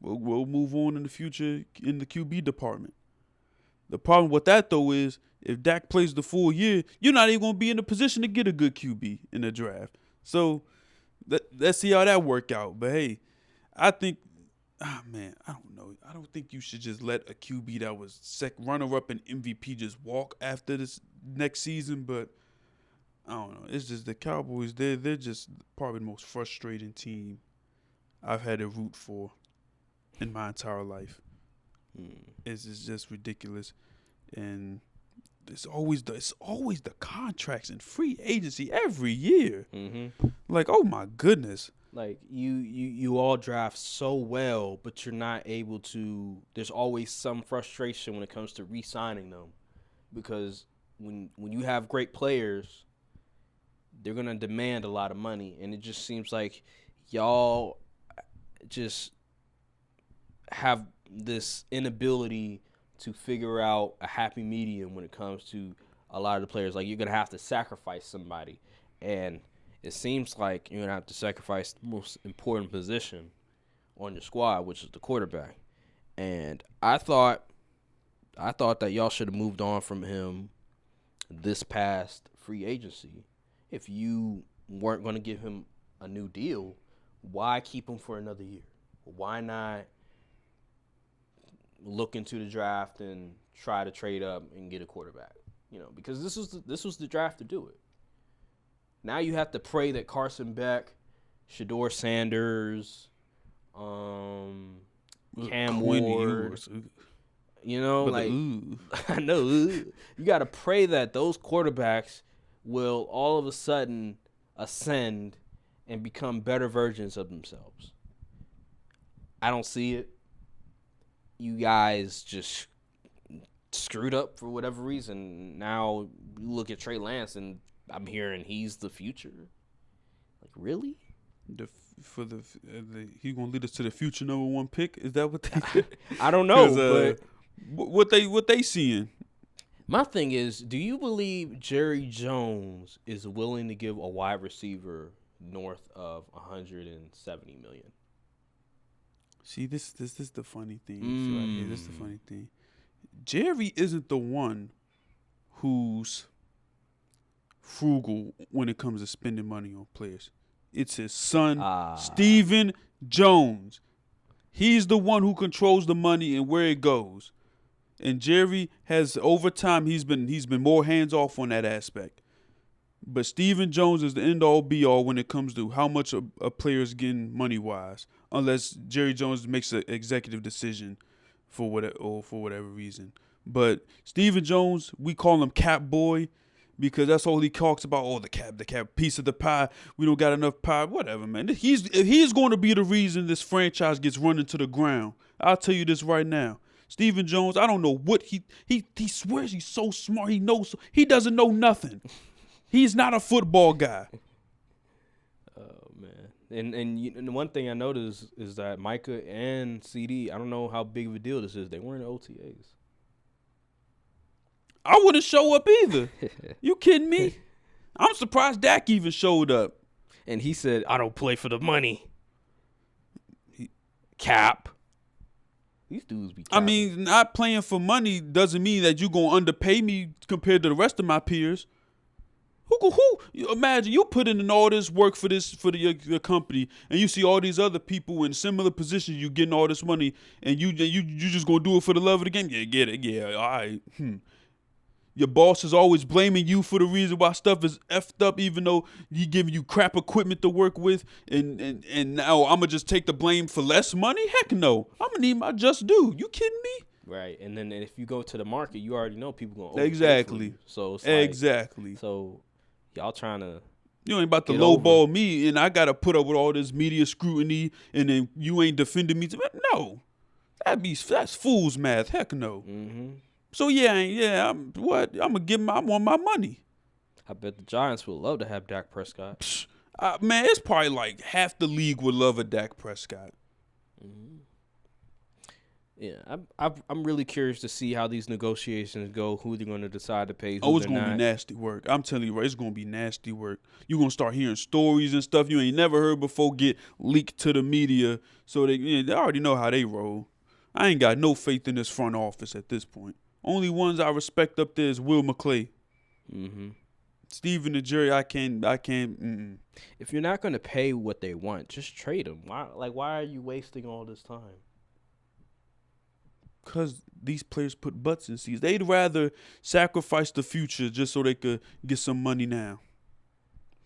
we'll move on in the future in the QB department. The problem with that though is, if Dak plays the full year, you're not even gonna be in a position to get a good QB in the draft. So let's see how that work out. But hey, I think, I don't know. I don't think you should just let a QB that was runner-up in MVP just walk after this next season. But I don't know. It's just the Cowboys. They're just probably the most frustrating team I've had to root for in my entire life. It's just ridiculous, and it's always the contracts and free agency every year. Like, oh my goodness. Like, you all draft so well, but you're not able to. There's always some frustration when it comes to re-signing them, because when you have great players, they're gonna demand a lot of money, and it just seems like y'all just have this inability to figure out a happy medium when it comes to a lot of the players. Like, you're gonna have to sacrifice somebody, and it seems like you're going to have to sacrifice the most important position on your squad, which is the quarterback. And I thought that y'all should have moved on from him this past free agency. If you weren't going to give him a new deal, why keep him for another year? Why not look into the draft and try to trade up and get a quarterback? Because this was the draft to do it. Now you have to pray that Carson Beck, Shedeur Sanders, Cam Ward, I know. You got to pray that those quarterbacks will all of a sudden ascend and become better versions of themselves. I don't see it. You guys just screwed up for whatever reason. Now you look at Trey Lance, and I'm hearing he's the future. Like, really? He's gonna lead us to the future number 1 pick. Is that what they? I don't know, but what they seeing? My thing is, do you believe Jerry Jones is willing to give a wide receiver north of $170 million? See, this is the funny thing. Right here. This is the funny thing. Jerry isn't the one who's frugal when it comes to spending money on players. It's his son, Stephen Jones. He's the one who controls the money and where it goes. And Jerry has, over time, he's been more hands off on that aspect. But Stephen Jones is the end-all, be-all when it comes to how much a player is getting money-wise, unless Jerry Jones makes an executive decision for whatever reason. But Stephen Jones, we call him Cap Boy because that's all he talks about. Oh, the cap, piece of the pie. We don't got enough pie. Whatever, man. He's going to be the reason this franchise gets run into the ground. I'll tell you this right now. Stephen Jones, I don't know what he swears he's so smart. He doesn't know nothing. He's not a football guy. Oh man, and one thing I noticed is that Micah and CD, I don't know how big of a deal this is. They weren't OTAs. I wouldn't show up either. You kidding me? I'm surprised Dak even showed up. And he said, "I don't play for the money." Cap. These dudes be capping. I mean, not playing for money doesn't mean that you're gonna underpay me compared to the rest of my peers. Who imagine you put in all this work for your company, and you see all these other people in similar positions, you getting all this money, and you just gonna do it for the love of the game? Yeah, get it. Yeah, all right. Your boss is always blaming you for the reason why stuff is effed up, even though he giving you crap equipment to work with, and now I'm gonna just take the blame for less money? Heck no, I'm gonna need my just due. You kidding me? Right, and then if you go to the market, you already know people gonna exactly. So it's like, exactly. So y'all trying to. You ain't about to lowball me, and I got to put up with all this media scrutiny, and then you ain't defending me. No, that's fool's math. Heck no. Mm-hmm. So I'm on my money. I bet the Giants would love to have Dak Prescott. Man, it's probably like half the league would love a Dak Prescott. Mm-hmm. Yeah, I'm really curious to see how these negotiations go, who they're going to decide to pay, who it's going to be nasty work. I'm telling you, it's going to be nasty work. You're going to start hearing stories and stuff you ain't never heard before get leaked to the media, so they already know how they roll. I ain't got no faith in this front office at this point. Only ones I respect up there is Will McClay. Mm-hmm. Steven and Jerry, I can't. Mm-mm. If you're not going to pay what they want, just trade them. Why are you wasting all this time? Because these players put butts in seats. They'd rather sacrifice the future just so they could get some money now.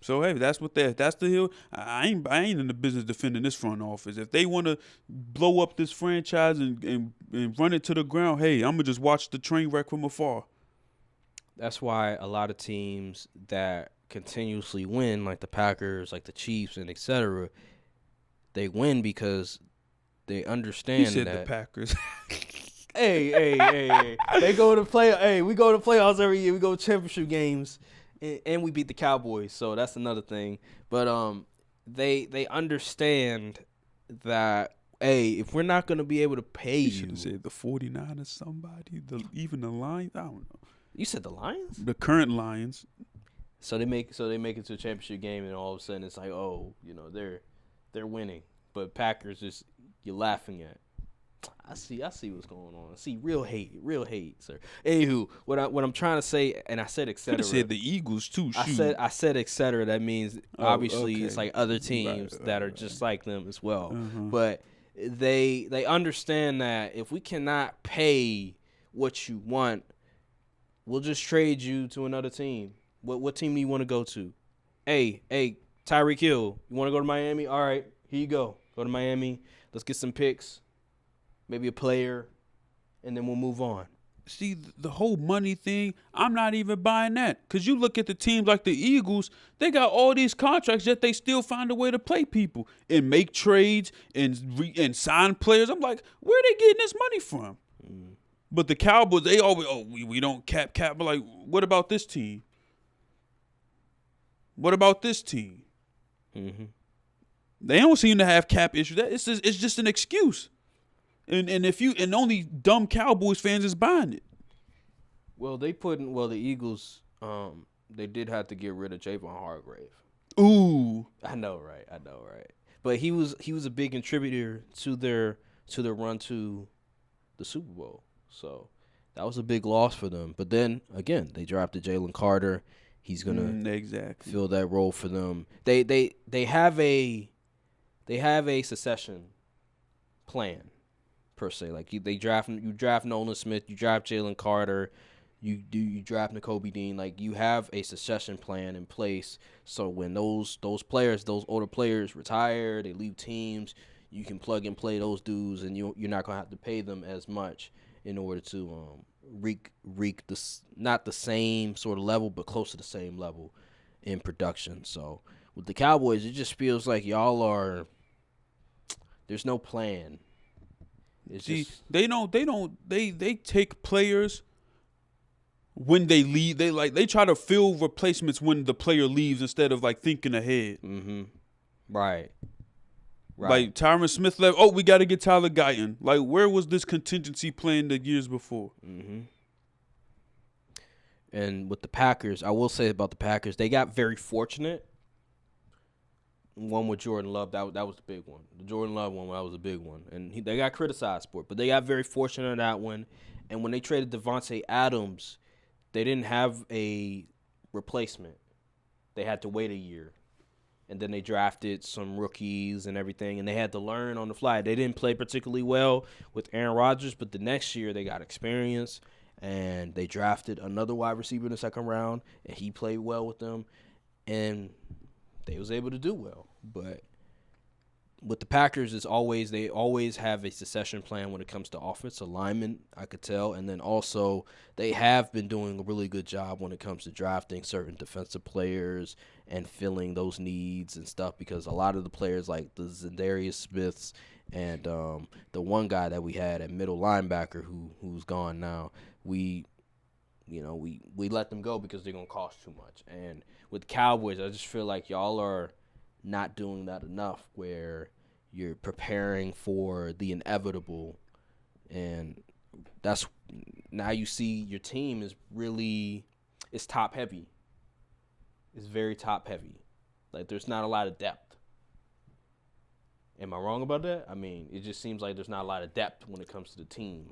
So, hey, that's the hill. I ain't in the business defending this front office. If they want to blow up this franchise and run it to the ground, hey, I'm going to just watch the train wreck from afar. That's why a lot of teams that continuously win, like the Packers, like the Chiefs, and et cetera, they win because they understand that. You said the Packers. Hey. They go to play. Hey, we go to playoffs every year. We go to championship games, and we beat the Cowboys. So that's another thing. But they understand that, hey, if we're not going to be able to pay you. Should have said the 49ers, somebody, even the Lions. I don't know. You said the Lions? The current Lions. So they make it to a championship game, and all of a sudden it's like, oh, they're winning. But Packers just you're laughing at. I see what's going on. I see real hate, sir. Anywho, what I'm trying to say, and I said et cetera. Could have said the Eagles too. Shoot. I said et cetera. That means obviously okay. It's like other teams that are just like them as well. Uh-huh. But they understand that if we cannot pay what you want, we'll just trade you to another team. What team do you want to go to? Hey, Tyreek Hill, you want to go to Miami? All right, here you go. Go to Miami. Let's get some picks. Maybe a player, and then we'll move on. See, the whole money thing, I'm not even buying that. Because you look at the teams like the Eagles, they got all these contracts, yet they still find a way to play people and make trades and sign players. I'm like, where are they getting this money from? Mm. But the Cowboys, they always, we don't cap. But like, what about this team? What about this team? Mm-hmm. They don't seem to have cap issues. It's just an excuse. And only dumb Cowboys fans is buying it. Well, the Eagles, they did have to get rid of Javon Hargrave. Ooh, I know, right? But he was a big contributor to their run to the Super Bowl. So that was a big loss for them. But then again, they drafted Jalen Carter, he's gonna exactly fill that role for them. They have a succession plan per se. Like you draft Nolan Smith, you draft Jalen Carter, you draft Nakobe Dean. Like you have a succession plan in place. So when those older players retire, they leave teams, you can plug and play those dudes, and you're not gonna have to pay them as much in order to reach not the same sort of level, but close to the same level in production. So with the Cowboys, it just feels like there's no plan. They take players when they leave. They try to fill replacements when the player leaves instead of like thinking ahead. Mm-hmm. Right. Like Tyron Smith left. Oh, we got to get Tyler Guyton. Like, where was this contingency plan the years before? Mm-hmm. And with the Packers, I will say about the Packers, they got very fortunate. One with Jordan Love, that was the big one. The Jordan Love one, that was a big one. And they got criticized for it, but they got very fortunate in that one. And when they traded Devontae Adams, they didn't have a replacement. They had to wait a year. And then they drafted some rookies and everything, and they had to learn on the fly. They didn't play particularly well with Aaron Rodgers, but the next year they got experience, and they drafted another wide receiver in the second round, and he played well with them, and they was able to do well. But with the Packers, they always have a succession plan when it comes to offensive linemen, I could tell. And then also they have been doing a really good job when it comes to drafting certain defensive players and filling those needs and stuff, because a lot of the players like the Za'Darius Smiths and the one guy that we had at middle linebacker who's gone now, we let them go because they're going to cost too much. And with Cowboys, I just feel like y'all are not doing that enough, where you're preparing for the inevitable, and that's now you see your team is top heavy. It's very top heavy. Like there's not a lot of depth. Am I wrong about that? I mean, it just seems like there's not a lot of depth when it comes to the team.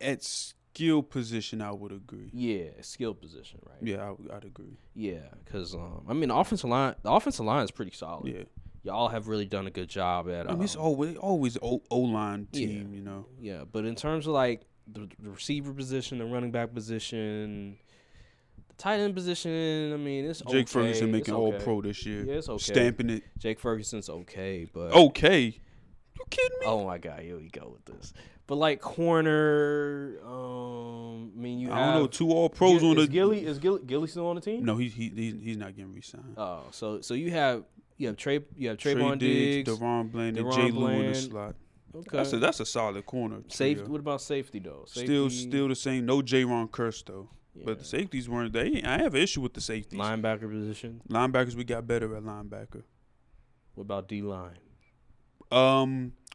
At skill position, I would agree. Yeah, skill position, right? Yeah, I'd agree. Yeah, because I mean, the offensive line is pretty solid. Yeah, y'all have really done a good job at. I mean, it's always O-line team, yeah, you know. Yeah, but in terms of like the receiver position, the running back position, the tight end position, I mean, it's Jake okay. Ferguson making it's All okay. Pro this year. Yeah, it's okay. Stamping it. Jake Ferguson's okay, but okay. You kidding me? Oh my God, here we go with this. But like corner, I mean, I don't know, 2 All Pros on the. Is Gilly still on the team? No, he's not getting re-signed. Oh, so you have Trayvon Diggs, DeVon Bland, and DeVon Jay Lou in the Bland. slot. Okay, That's a solid corner. Safety. What about safety though? Still the same. No J-Ron Curse though. Yeah. But the safeties weren't. I have an issue with the safeties. Linebacker position. Linebackers, we got better at linebacker. What about D-line?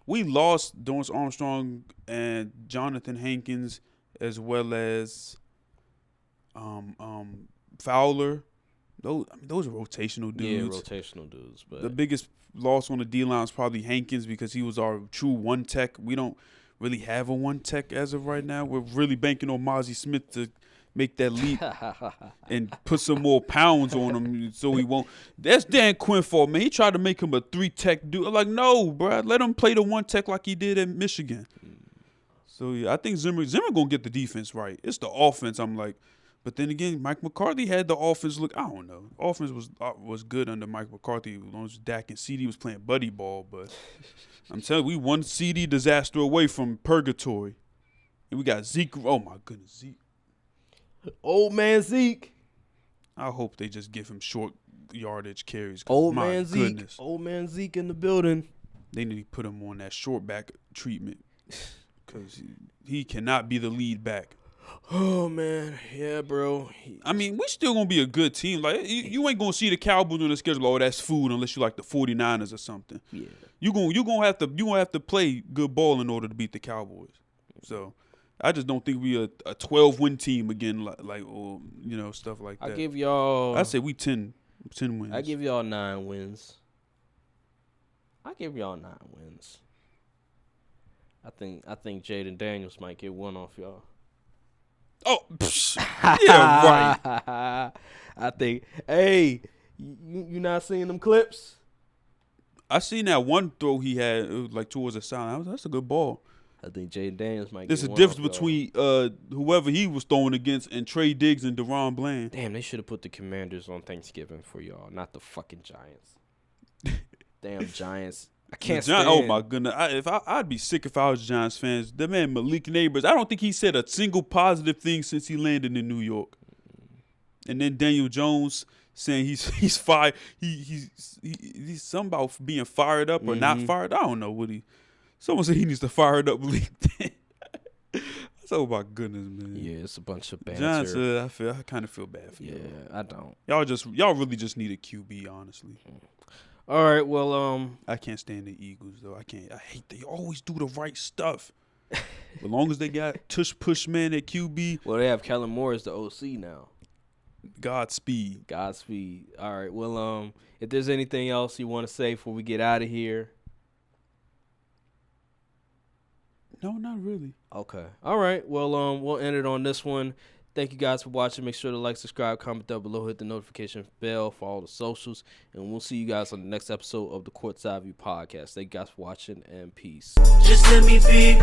We lost Dorrance Armstrong and Jonathan Hankins, as well as Fowler. Those are rotational dudes. Yeah, rotational dudes. But the biggest loss on the D-line is probably Hankins, because he was our true one tech. We don't really have a one tech as of right now. We're really banking on Mozzie Smith to make that leap and put some more pounds on him so he won't. That's Dan Quinn's fault, man. He tried to make him a 3-tech dude. I'm like, no, bro. Let him play the 1-tech like he did at Michigan. So, yeah, I think Zimmer going to get the defense right. It's the offense, I'm like. But then again, Mike McCarthy had the offense look. I don't know. Offense was good under Mike McCarthy as long as Dak and CD was playing buddy ball. But I'm telling you, we one CD disaster away from purgatory. And we got Zeke. Oh, my goodness, Zeke. Old man Zeke. I hope they just give him short yardage carries. Old man Zeke in the building. They need to put him on that short back treatment, because he cannot be the lead back. Oh, man. Yeah, bro. I mean, we still going to be a good team. Like, you ain't going to see the Cowboys on the schedule, oh, that's food, unless you like the 49ers or something. Yeah. You gonna have to play good ball in order to beat the Cowboys. So I just don't think we a 12-win team again, like or stuff like that. I give y'all. I say we 10 wins. I give y'all 9 wins. I think Jaden Daniels might get one off y'all. Oh, yeah, right. I think. Hey, you not seeing them clips? I seen that one throw he had, it was like towards the side. That's a good ball. I think Jaden Daniels might. There's a get difference one between whoever he was throwing against and Trey Diggs and Deron Bland. Damn, they should have put the Commanders on Thanksgiving for y'all, not the fucking Giants. Damn Giants. I can't stand. Oh my goodness! I'd be sick if I was Giants fans. The man Malik Neighbors. I don't think he said a single positive thing since he landed in New York. And then Daniel Jones saying he's fired. He's something about being fired up or not fired. I don't know what he. Someone said he needs to fire it up. Oh my goodness, man. Yeah, it's a bunch of banter. Giants, I kind of feel bad for you. Yeah, I don't. Y'all really just need a QB, honestly. All right, well, I can't stand the Eagles though. I hate they always do the right stuff. As long as they got tush push man at QB. Well, they have Kellen Moore as the OC now. Godspeed. All right, well, if there's anything else you want to say before we get out of here. No, not really. Okay. All right. Well, we'll end it on this one. Thank you guys for watching. Make sure to like, subscribe, comment down below, hit the notification bell for all the socials, and we'll see you guys on the next episode of the Courtside View Podcast. Thank you guys for watching, and peace. Just let me be.